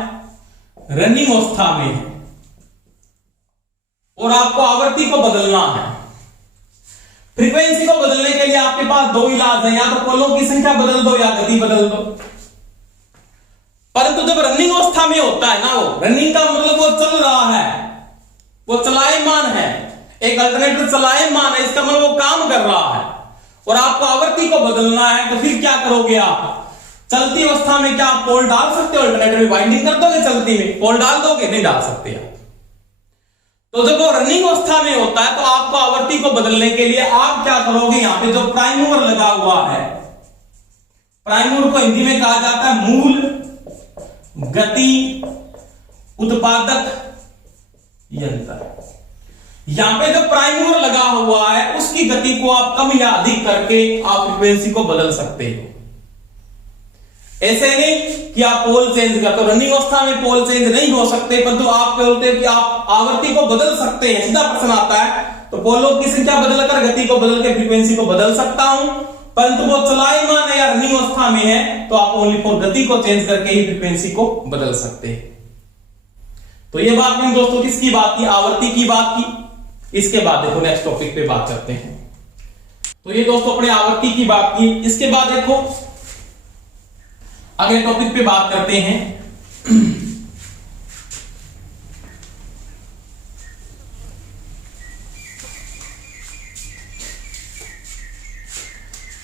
रनिंग अवस्था में है, और आपको आवृत्ति को बदलना है। फ्रीक्वेंसी को बदलने के लिए आपके पास दो इलाज है, या तो पोलों की संख्या बदल दो या गति बदल दो। परंतु जब रनिंग अवस्था में होता है ना, वो रनिंग का मतलब वो चल रहा है, वो चलायमान है, एक अल्टरनेटर चलायमान है, इसका मतलब वो काम कर रहा है, और आपको आवृत्ति को बदलना है। तो फिर क्या करोगे आप, चलती अवस्था में क्या आप पोल डाल सकते हो, अल्टरनेटर में वाइंडिंग कर दोगे, चलती में पोल डाल दोगे, नहीं डाल सकते आप। तो जब वो रनिंग अवस्था में होता है तो आपको आवृत्ति को बदलने के लिए आप क्या करोगे, यहां पे जो प्राइम मूवर लगा हुआ है, प्राइम मूवर को हिंदी में कहा जाता है मूल गति उत्पादक यंत्र। यहां पे जो प्राइम मूवर लगा हुआ है उसकी गति को आप कम या अधिक करके आप फ्रीक्वेंसी को बदल सकते हो। ऐसे नहीं कि आप पोल चेंज कर, तो रनिंग अवस्था में पोल चेंज नहीं हो सकते, परंतु आप बोलते हो कि आप आवृत्ति को बदल सकते हैं। सीधा प्रश्न आता है तो पोलों की संख्या बदलकर गति को बदल के फ्रीक्वेंसी को बदल सकता हूं, परंतु वो चलायमान है या रनिंग अवस्था में है तो आप ओनली फॉर गति को चेंज करके ही फ्रीक्वेंसी को बदल सकते हैं। तो ये बात मैंने दोस्तों किसकी बात की, आवृत्ति की बात की। इसके बाद देखो नेक्स्ट टॉपिक पे बात करते हैं। तो ये दोस्तों अपने आवृत्ति की बात की। इसके बाद देखो अगले टॉपिक पे बात करते हैं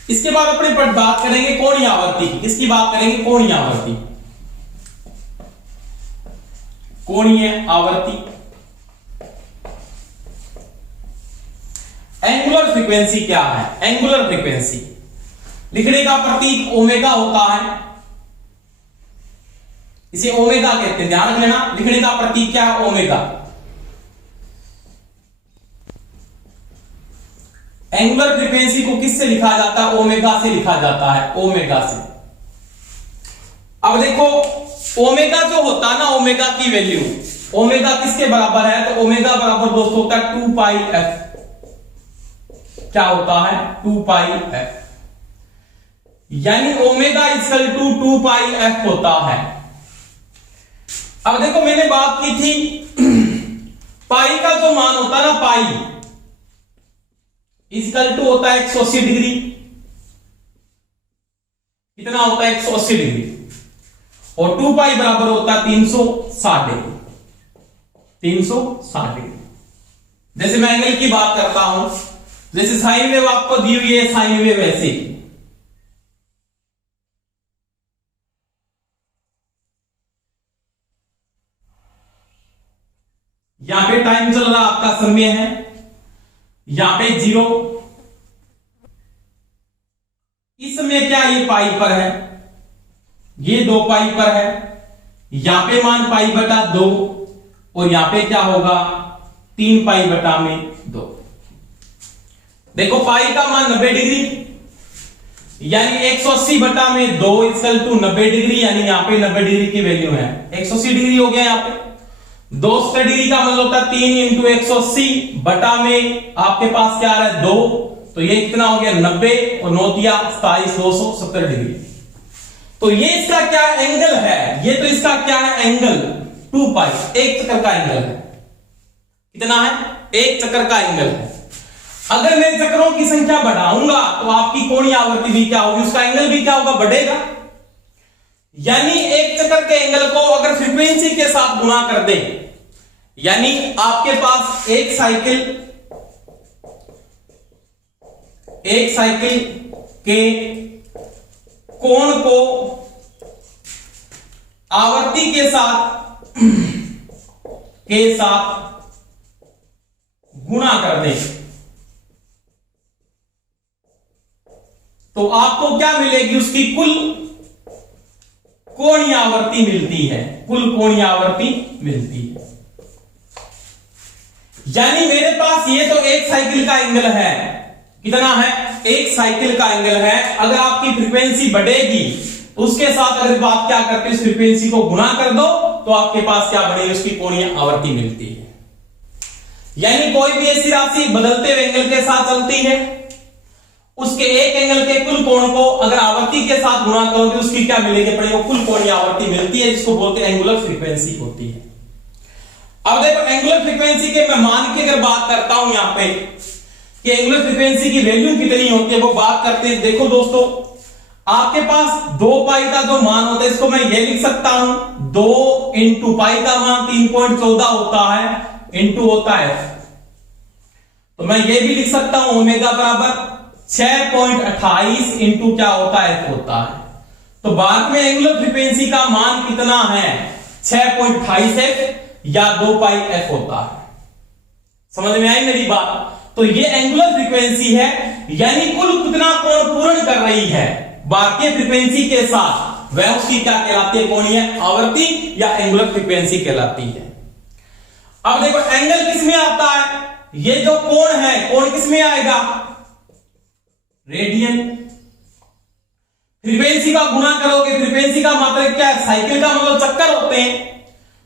इसके बाद अपने बात करेंगे कोणीय आवृत्ति की। किसकी बात करेंगे, कोणीय आवृत्ति। कोणीय आवृत्ति, एंगुलर फ्रीक्वेंसी क्या है, एंगुलर फ्रीक्वेंसी लिखने का प्रतीक ओमेगा होता है, इसे ओमेगा कहते हैं, ध्यान रख लेना। लिखने का प्रतीक क्या है, ओमेगा। एंगुलर फ्रीक्वेंसी को किससे लिखा जाता है, ओमेगा से लिखा जाता है, ओमेगा से। अब देखो ओमेगा जो होता है ना, ओमेगा की वैल्यू, ओमेगा किसके बराबर है, तो ओमेगा बराबर दोस्तों होता है 2 पाई एफ। क्या होता है, 2 पाई एफ, यानी omega equal to 2 pi F होता है। अब देखो मैंने बात की थी पाई का जो मान होता है ना, पाई इक्वल टू होता है 180 डिग्री। कितना होता है, 180 डिग्री, और 2 पाई बराबर होता है 360 डिग्री, 360 डिग्री। जैसे मैं एंगल की बात करता हूं, जैसे साइन वेव आपको दी हुई है, साइन वेव ऐसे ही, यहां पे टाइम चल रहा आपका समय है, यहां पे 0, इस समय क्या ये पाई पर है, ये 2 पाई पर है, यहां पे मान पाई बटा 2, और यहां पे क्या होगा 3 पाई बटा में 2। देखो पाई का मान 90 डिग्री, यानी 180 बटा में 2 इक्वल टू 90 डिग्री, यानी यहां पे 90 डिग्री की वैल्यू है, 180 डिग्री हो गया। यहां पे 200 डिग्री का मतलब होता है 3 इंटू 180 बटा में आपके पास क्या आ रहा है 2, तो ये कितना हो गया 90, और 9 दिया 27, 270 डिग्री। तो ये इसका क्या एंगल है, ये तो इसका क्या है एंगल, 2 पाई, एक चक्कर का एंगल है। कितना है, एक चक्कर का एंगल है। अगर मैं चक्रों की संख्या बढ़ाऊंगा तो आपकी कोणीय आवृत्ति भी क्या होगी, उसका एंगल भी क्या होगा, बढ़ेगा। यानी एक चक्कर के एंगल को अगर फ्रीक्वेंसी के साथ गुणा कर दे, यानी आपके पास एक साइकिल के कोण को आवृत्ति के साथ गुणा कर दें, तो आपको क्या मिलेगी, उसकी कुल कोणीय आवर्ती मिलती है, कुल कोणीय आवर्ती मिलती है। यानी मेरे पास ये तो एक साइकिल का एंगल है, कितना है, एक साइकिल का एंगल है। अगर आपकी फ्रीक्वेंसी बढ़ेगी तो उसके साथ अगर आप क्या करते हो, इस फ्रीक्वेंसी को गुणा कर दो तो आपके पास क्या बढ़ेगी, उसकी कोणीय आवर्ती मिलती है। यानी कोई भी ऐसी राशि बदलते हुए एंगल के साथ चलती है, उसके एक एंगल के कुल कोण को अगर आवर्ती के साथ गुणा करोगे उसकी क्या मिलेगी, पड़ेगी कुल कोणीय आवर्ती मिलती है, जिसको बोलते हैं एंगुलर फ्रीक्वेंसी होती है। अब देखो एंगुलर फ्रीक्वेंसी के मैं मान की अगर बात करता हूं यहां पे कि एंगुलर फ्रीक्वेंसी की वैल्यू कितनी होती है, वो बात करते हैं। देखो दोस्तों, आपके पास 2 पाई का जो मान होता है, इसको मैं ये लिख सकता हूं 2 इंटू पाई का मान 3.14 होता है, इंटू होता है, तो मैं ये भी लिख सकता हूं ओमेगा बराबर 6.28 इंटू क्या होता है, एफ होता है। तो बाद में एंगुलर फ्रीक्वेंसी का मान कितना है, 6.28 एफ या 2 पाई एफ होता है। समझ में आई मेरी बात? तो ये एंगुलर फ्रीक्वेंसी है, यानी कुल कितना कोण पूर्ण कर रही है बाकी फ्रीक्वेंसी के साथ, वह उसकी क्या कहलाती है, कोणीय आवर्ती या एंगुलर फ्रीक्वेंसी कहलाती है। अब देखो एंगल किसमें आता है, ये जो कोण है, कोण किसमें आएगा, रेडियन। फ्रीक्वेंसी का गुणा करोगे, फ्रीक्वेंसी का मतलब क्या है, साइकिल का मतलब चक्कर होते हैं,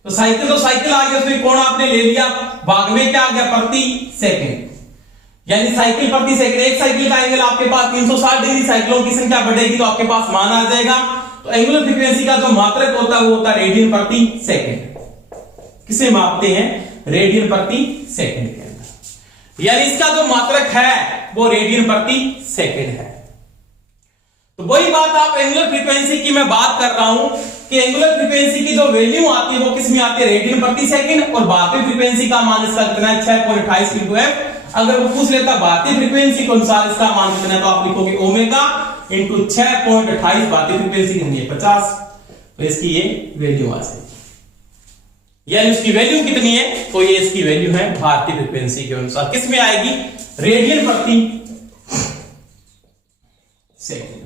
तो साइकिल आ गया, उसमें कोण आपने ले लिया, भाग में क्या आ गया, प्रति सेकंड, यानी साइकिल प्रति सेकंड। एक साइकिल का एंगल आपके पास 360 डिग्री, साइकिलों की संख्या बढ़ेगी तो आपके पास मान आ जाएगा। तो एंगुलर फ्रीक्वेंसी का जो मात्रक होता है वो होता है रेडियन प्रति सेकंड। किसे मापते हैं, रेडियन प्रति सेकंड के अंदर, यानी इसका जो मात्रक है वो रेडियन प्रति सेकंड है। तो वही बात आप एंगुलर फ्रीक्वेंसी की मैं बात कर रहा हूं कि एंगुलर फ्रीक्वेंसी की जो वैल्यू आती है वो किसमें आती है, रेडियन प्रति सेकंड, और भारतीय फ्रीक्वेंसी का मान इसका कितना है, 6.28 इंटू एफ। अगर वो पूछ लेता भारतीय फ्रीक्वेंसी के अनुसार इसका मान कितना है, तो आप लिखोगे ओमेगा इंटू 6.28, भारतीय फ्रीक्वेंसी कितनी है, 50, तो इसकी ये वैल्यू आ जाएगी। यानी उसकी वैल्यू कितनी है, तो ये इसकी वैल्यू है भारतीय फ्रीक्वेंसी के अनुसार, किसमें आएगी, रेडियन प्रति सेकंड।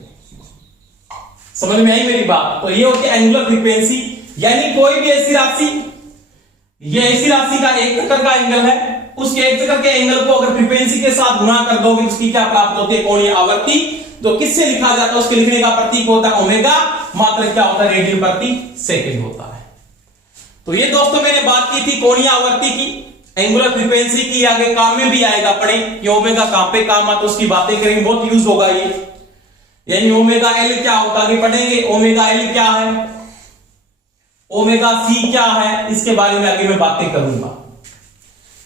समझ में आई मेरी बात? तो ये होती है एंगुलर फ्रीक्वेंसी, यानी कोई भी ऐसी राशि, ये ऐसी राशि का एक चक्कर का एंगल है, उसके एक चक्कर के एंगल को अगर फ्रीक्वेंसी के साथ गुणा कर दोगे उसकी क्या प्राप्त होती है, कोणीय आवर्ती। तो किससे लिखा जाता है, उसके लिखने का प्रतीक होता है ओमेगा, मात्रक क्या होता है, रेडियन प्रति सेकंड होता है। तो ये दोस्तों मैंने बात की थी कोणीय आवर्ती की, एंगुलर फ्रीक्वेंसी की, आगे काम में भी आएगा पढ़े कि ओमेगा कहां पे काम आता, उसकी बातें करेंगे, बहुत यूज होगा ये। यानी ओमेगा एल क्या होता है, पढ़ेंगे ओमेगा एल क्या है, ओमेगा सी क्या है, इसके बारे में आगे मैं बातें करूंगा।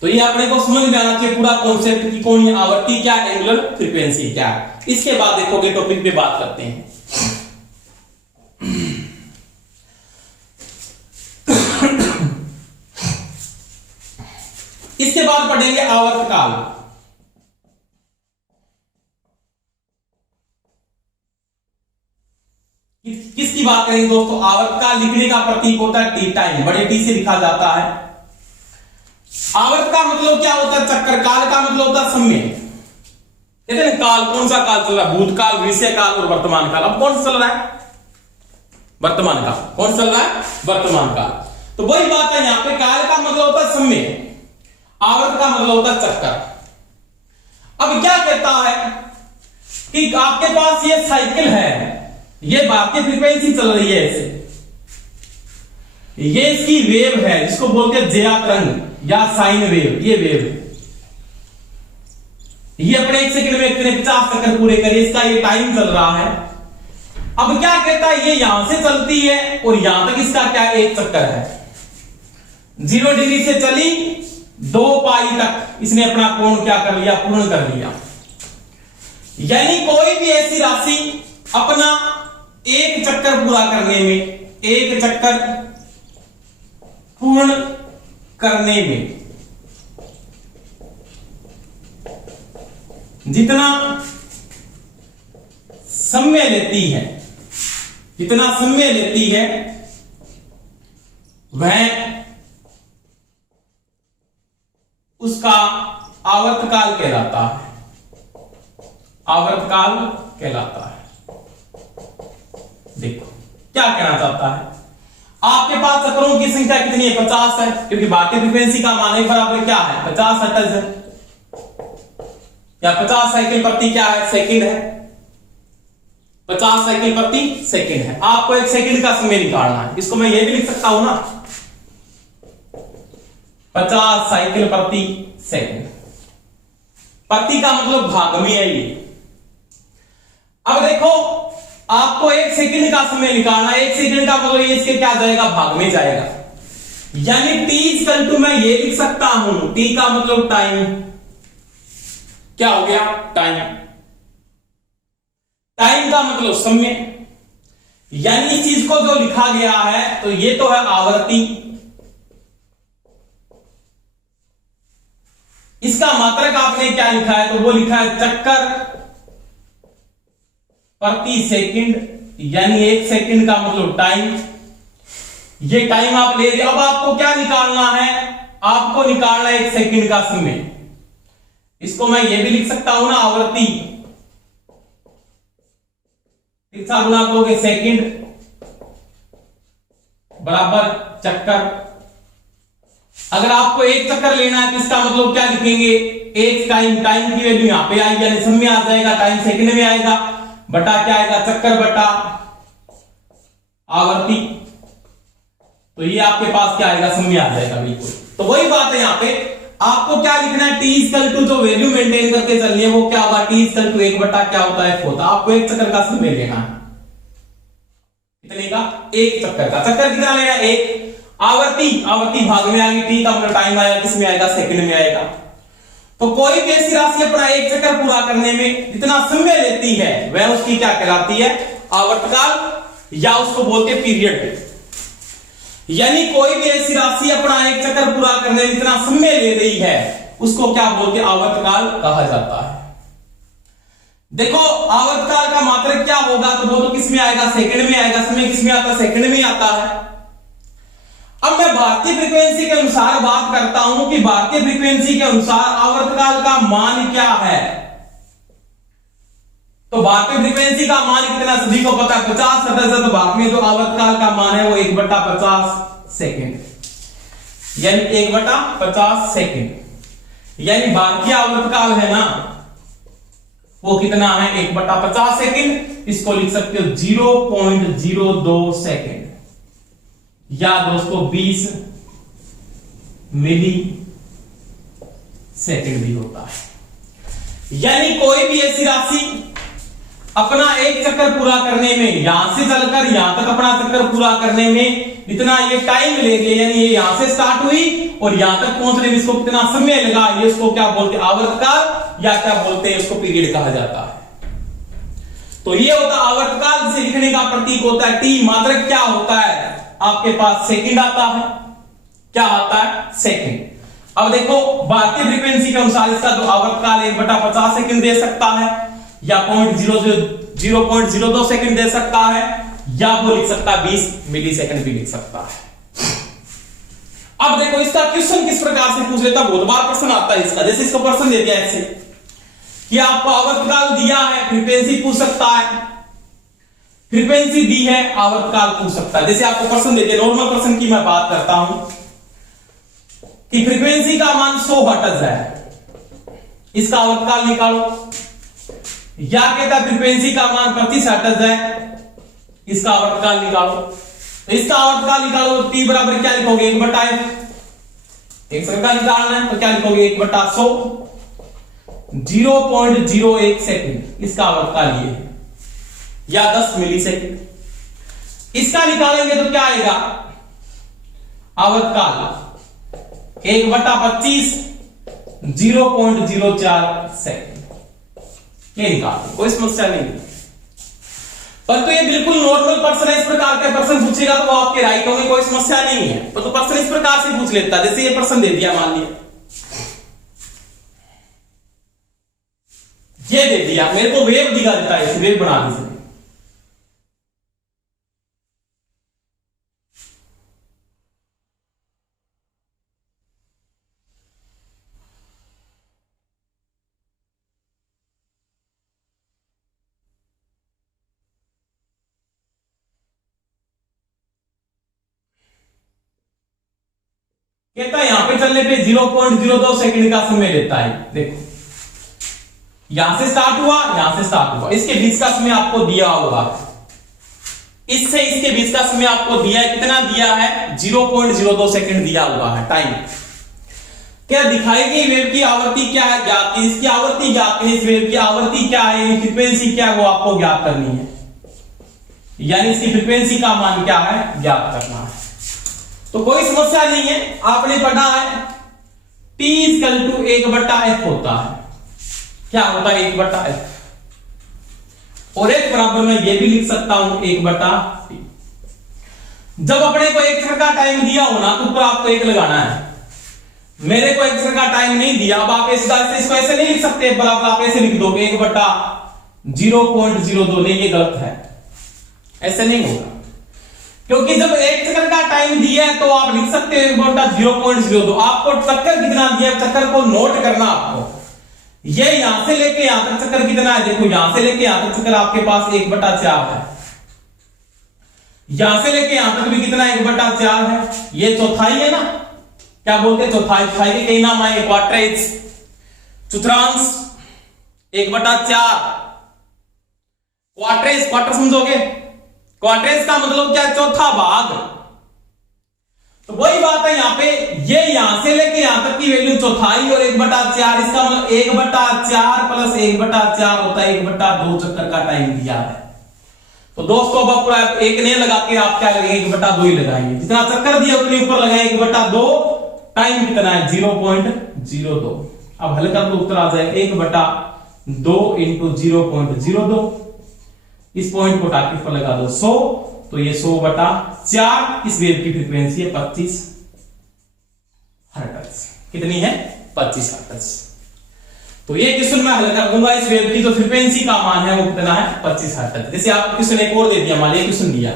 तो ये अपने को समझ में आना चाहिए पूरा कॉन्सेप्ट की कोणीय आवर्ती क्या है, एंगुलर फ्रीक्वेंसी क्या है। इसके बाद देखोगे टॉपिक पे बात करते हैं। इसके बाद पढ़ेंगे आवर्तकाल। किसकी बात करेंगे दोस्तों, आवर्तकाल लिखने का प्रतीक होता है टी टाइम, बड़े टी से लिखा जाता है। आवर्त का मतलब क्या होता है, चक्कर। काल का मतलब होता है समय। कहते हैं काल, कौन सा काल चल रहा है, भूतकाल, भविष्य काल और वर्तमान काल। अब कौन सा चल रहा है, वर्तमान काल। कौन चल रहा है, वर्तमान काल। तो वही बात है यहां पे, काल का मतलब होता है समय, आवर्त का मतलब होता है चक्कर। अब क्या कहता है कि आपके पास ये साइकिल है, ये भारतीय फ्रीक्वेंसी चल रही है ऐसे, ये इसकी वेव है जिसको बोलते हैं ज्या तरंग या साइन वेव, ये वेव है। ये अपने 1 सेकंड में 50 चक्कर पूरे करे, इसका ये टाइम चल रहा है। अब क्या कहता है, ये यहां से चलती है और यहां तक इसका क्या एक चक्कर है, 0 डिग्री से चली 2 पाई तक इसने अपना कोण क्या कर लिया, पूर्ण कर लिया। यानी कोई भी ऐसी राशि अपना एक चक्कर पूरा करने में, एक चक्कर पूर्ण करने में जितना समय लेती है, जितना समय लेती है वह उसका आवर्तकाल कहलाता है। आवर्तकाल कहलाता है। देखो क्या कहना चाहता है, आपके पास चक्रों की संख्या कितनी है, 50 है, क्योंकि भारतीय फ्रीक्वेंसी का मान एक बराबर क्या है, 50 हर्ट्ज है, या 50 साइकिल प्रति क्या है, सेकंड है, 50 साइकिल प्रति सेकंड है। आपको एक सेकंड का समय निकालना है, इसको मैं ये भी लिख सकता हूं ना, 50 साइकिल प्रति सेकंड, प्रति का मतलब भाग में है ये। अब देखो आपको एक सेकंड का समय निकालना है, एक सेकंड का मतलब ये इसके क्या जाएगा, भाग में जाएगा, यानी t इक्वल टू मैं ये लिख सकता हूं, t का मतलब टाइम, क्या हो गया, टाइम, टाइम का मतलब समय, यानी इस चीज को जो लिखा गया है तो ये तो है आवृत्ति, इसका मात्रक आपने क्या लिखा है, तो वो लिखा है चक्कर प्रति सेकंड, यानी एक सेकंड का मतलब टाइम, ये टाइम आप ले रहे। अब आपको क्या निकालना है, आपको निकालना है एक सेकंड का समय, इसको मैं ये भी लिख सकता हूं ना, आवृत्ति कितना गुना करोगे, सेकंड बराबर चक्कर। अगर आपको एक चक्कर लेना है तो इसका मतलब क्या लिखेंगे, एक टाइम, टाइम की वैल्यू यहां पे आएगी, यानी समय आ जाएगा, टाइम सेकंड में आएगा, बटा क्या आएगा, चक्कर बटा आवृत्ति, तो ये आपके पास क्या आएगा, समय आ जाएगा बिल्कुल। तो वही बात है, यहां पे आपको क्या लिखना है, टी इक्वल टू जो वैल्यू मेंटेन करके चलनी है वो क्या होगा, टी इक्वल टू 1 बटा क्या होता है, होता, आपको एक चक्कर का समय लेना है, कितने का, एक चक्कर का, चक्कर कितना लेना, एक, आवृत्ति, आवृत्ति भाग में आएगी, टी का मतलब टाइम आएगा, किसमें आएगा, सेकंड में आएगा। तो कोई भी ऐसी राशि अपना एक चक्कर पूरा करने में जितना समय लेती है वह उसकी क्या कहलाती है, आवर्तकाल, या उसको बोलते हैं पीरियड। यानी कोई भी ऐसी राशि अपना एक चक्कर पूरा करने में जितना समय ले रही है उसको क्या बोलते हैं, आवर्तकाल कहा जाता है। देखो आवर्तकाल का मात्रक क्या होगा, तो वो तो किसमें आएगा, सेकंड में आएगा, समय किसमें आता है, सेकंड में आता है। अब मैं भारतीय फ्रीक्वेंसी के अनुसार बात करता हूं कि भारतीय फ्रीक्वेंसी के अनुसार आवर्तकाल का मान क्या है। तो भारतीय फ्रीक्वेंसी का मान कितना सभी को पता है, 50 हर्ट्ज। तो भारत में जो आवर्तकाल का मान है वो 1/50 सेकेंड, यानी 1/50 सेकेंड, यानी भारतीय आवर्तकाल है ना वो कितना है, 1/50 सेकेंड। इसको लिख सकते हो 0.02 सेकेंड, या दोस्तों 20 मिली सेकेंड भी होता है। यानी कोई भी ऐसी राशि अपना एक चक्कर पूरा करने में, यहां से चलकर यहां तक अपना चक्कर पूरा करने में इतना ये टाइम ले गया, यानी ये यहां से स्टार्ट हुई और यहां तक पहुंचने में इसको कितना समय लगा, ये उसको क्या बोलते हैं, आवर्तकाल, या क्या बोलते हैं उसको, पीरियड कहा जाता है। तो ये होता आवर्तकाल, जिसे लिखने का प्रतीक होता है टी। मात्रक क्या होता है, आपके पास सेकंड आता है, क्या आता है, सेकंड। अब देखो भारतीय फ्रीक्वेंसी के अनुसार इसका जो आवर्तकाल 1/50 सेकंड दे सकता है, या 0.02 सेकंड दे सकता है, या वो लिख सकता है 20 मिली सेकंड भी लिख सकता है। अब देखो इसका क्वेश्चन किस प्रकार से पूछ लेता, बहुत बार प्रश्न आता है इसका। जैसे इसको प्रश्न दे दिया ऐसे कि आपको आवर्तकाल दिया है, फ्रीक्वेंसी पूछ सकता है, फ्रीक्वेंसी दी है, आवर्तकाल पूछ सकता है। जैसे आपको प्रश्न देते, नॉर्मल प्रश्न की मैं बात करता हूं कि फ्रीक्वेंसी का मान 100 हर्ट्ज है, इसका आवर्तकाल निकालो। या कहता है फ्रीक्वेंसी का मान 25 हर्ट्ज है, इसका आवर्तकाल निकालो। तो इसका आवर्तकाल निकालो तो t बराबर क्या लिखोगे, 1/f। एक सेकंड का निकालना है तो क्या लिखोगे, 1/100, 0.01 सेकंड इसका आवर्तकाल ये है, या 10 मिली सेकंड। इसका निकालेंगे तो क्या आएगा, आवर्तकाल 1/25, 0.04 सेकंड, ये निकाल, कोई समस्या नहीं है। पर तो ये बिल्कुल नॉर्मल पर्सन है, इस प्रकार का प्रश्न पूछेगा तो वो आपके राइट होंगे, कोई समस्या नहीं है। तो पर्सन इस प्रकार से पूछ लेता है, जैसे ये प्रश्न दे दिया, मान लिया ये दे दिया, मेरे को वेव दिखा देता है, वेव बना दीजिए। कहता है यहां पे चलने पे 0.02 सेकंड का समय लेता है। देखो यहां से स्टार्ट हुआ, यहां से स्टार्ट हुआ, इसके बीच का समय आपको दिया होगा, इससे इसके बीच का समय आपको दिया है, कितना दिया है 0.02 सेकंड दिया हुआ है टाइम। क्या दिखाएगी वेव की आवृत्ति क्या है ज्ञात, इसकी आवृत्ति ज्ञात है, इस वेव की आवृत्ति क्या है, फ्रीक्वेंसी क्या है वो आपको ज्ञात करनी है, यानी इसकी फ्रीक्वेंसी का मान क्या है ज्ञात करना है। तो कोई समस्या नहीं है, आपने पढ़ा है T = 1/f होता है, क्या होता है 1/f, और एक बराबर में ये भी लिख सकता हूं 1/t। जब अपने को 1 सेकंड का टाइम दिया हो ना तो ऊपर आपको 1 लगाना है, मेरे को 1 सेकंड का टाइम नहीं दिया, अब आप इसको ऐसे नहीं लिख सकते, बराबर आप ऐसे लिख दो 1/0.02, नहीं ये गलत है, ऐसे नहीं होगा, क्योंकि जब 1 सेकंड का टाइम दिया है तो आप लिख सकते हो 1/0.02। आपको चक्कर कितना दिया है, चक्कर को नोट करना आपको, ये यहां से लेके यहां तक चक्कर कितना है, देखो यहां से लेके यहां तक चक्कर आपके पास 1/4 है, यहां से लेके यहां तक भी कितना 1/4 है, ये चौथाई है ना, क्या बोलते हैं चौथाई, चौथाई के कई नाम आए, क्वार्टरेज, चतुर्थांश, 1/4, क्वार्टरेज, क्वार्टर समझोगे, क्वार्टरेज का मतलब क्या, चौथा भाग। तो वही बात है यहां पे, ये यहां से लेके यहां तक की वैल्यू चौथाई और 1/4, इसका मतलब 1/4 प्लस 1/4 होता है 1/2 चक्कर का टाइम दिया है। तो दोस्तों अब पूरा 1 नहीं लगा के आप क्या लगेंगे 1/2 ही लगाएंगे, जितना चक्कर दिया उतने ऊपर लगाएंगे 1/2, टाइम कितना है 0.02। अब हल कर दो उत्तर आ जाएगा 1/2 × 0.02, इस पॉइंट को टाके पर लगा दो 100, तो ये 100/4, इस वेव की फ्रीक्वेंसी है 25 हर्ट्ज, कितनी है 25 हर्ट्ज। तो ये क्वेश्चन मैं हल कर दूंगा, इस वेव की जो फ्रीक्वेंसी का मान है वो कितना है 25 हर्ट्ज। जैसे आपको क्वेश्चन एक और दे दिया, मान लिया क्वेश्चन दिया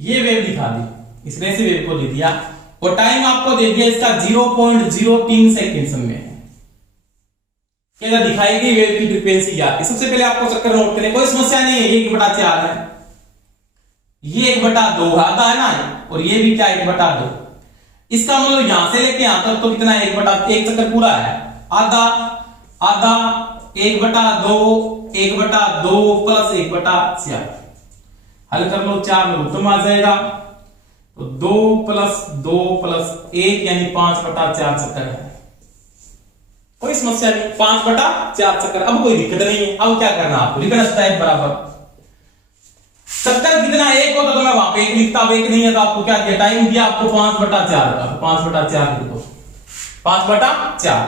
ये वेव दिखा दी, इसने से वेव को दे दिया और टाइम आपको दे दिया इसका 0.03 सेकेंड समय है, क्या दिखाएगी वेव की फ्रीक्वेंसी क्या है। सबसे पहले आपको चक्कर नोट करें, कोई समस्या नहीं है, ये 1/4 है, ये 1/2 आधा है ना, और ये भी क्या 1/2, इसका मतलब यहां से लेके यहां तक तो कितना है 1 चक्कर पूरा है, आधा आधा 1/2 प्लस 1/4, हल कर लो 4 में उत्तम आ जाएगा, तो 2 + 1 यानी 5/4 चक्कर है, कोई समस्या नहीं, 5/4 चक्कर। अब कोई दिक्कत नहीं है, अब क्या करना आपको लिखना है बराबर, चक्कर कितना 1 होता तो मैं वहां पे 1 लिखता, अब 1 नहीं है तो आपको क्या दिया, टाइम दिया आपको 5/4 का, 5/4 लिख दो, 5/4,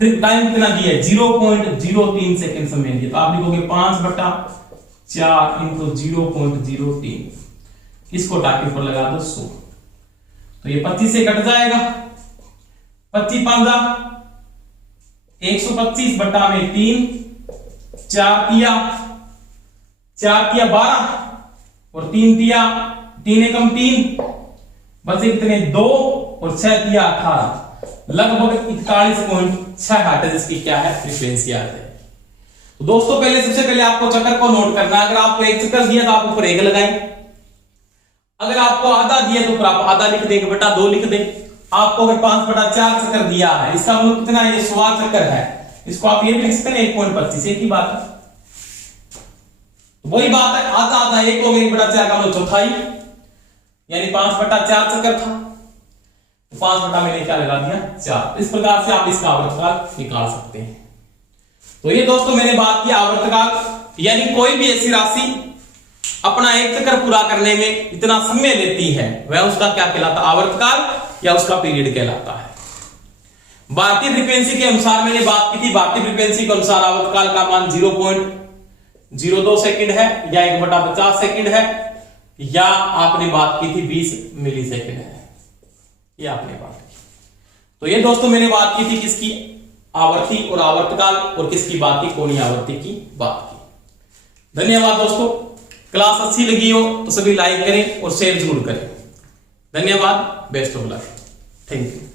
फिर टाइम कितना दिया 0.03 सेकंड समय दिया, तो आप लिखोगे 5/4 × 0.03, इसको टाके पर लगा दो 100, तो ये 25 से कट जाएगा, 25 5 125/3, 4 तिया 12 और 3 तिया 3 एकम 3, बचे कितने 2 और 6 तिया 18, लगभग 41.6 हर्ट्ज इसकी क्या है फ्रीक्वेंसी आ है। तो दोस्तों सबसे पहले आपको चक्कर को नोट करना है, अगर आपको 1 चक्कर दिया तो आप ऊपर 1 लगाएं, अगर आपको आधा दिया तो ऊपर आप आधा लिख दें, 1/2 लिख दें। आपको अगर 5/4 चक्कर दिया है, इसका मतलब कितना है, ये 100 चक्कर है, इसको आप ये भी लिख सकते हैं 1.25, एक ही बात है, वही बात है, आधा आधा 1 हो गया, 1/4 का मतलब चौथाई, यानी 5/4 चक्कर था, 5 मैंने क्या लगा दिया 4। इस प्रकार से आप इसका आवर्तकाल निकाल सकते हैं। तो ये दोस्तों मैंने बात की आवर्तकाल, यानी कोई भी ऐसी राशि अपना 1 चक्कर पूरा करने में इतना समय लेती है वह उसका क्या कहलाता है, आवर्तकाल या उसका पीरियड कहलाता है। भारतीय फ्रीक्वेंसी के अनुसार मैंने बात की थी, भारतीय फ्रीक्वेंसी के अनुसार आवर्तकाल का मान 0.02 सेकंड है या 1/50 सेकंड है, या आपने बात की थी 20 मिली सेकंड है, ये आपने बात की। तो ये दोस्तों मैंने बात की थी किसकी, आवर्ती और आवर्तकाल, और किसकी बात की, कोणीय आवर्ती की बात की। धन्यवाद दोस्तों। क्लास अच्छी लगी हो तो सभी लाइक करें और शेयर जरूर करें। धन्यवाद, best of luck, thank you.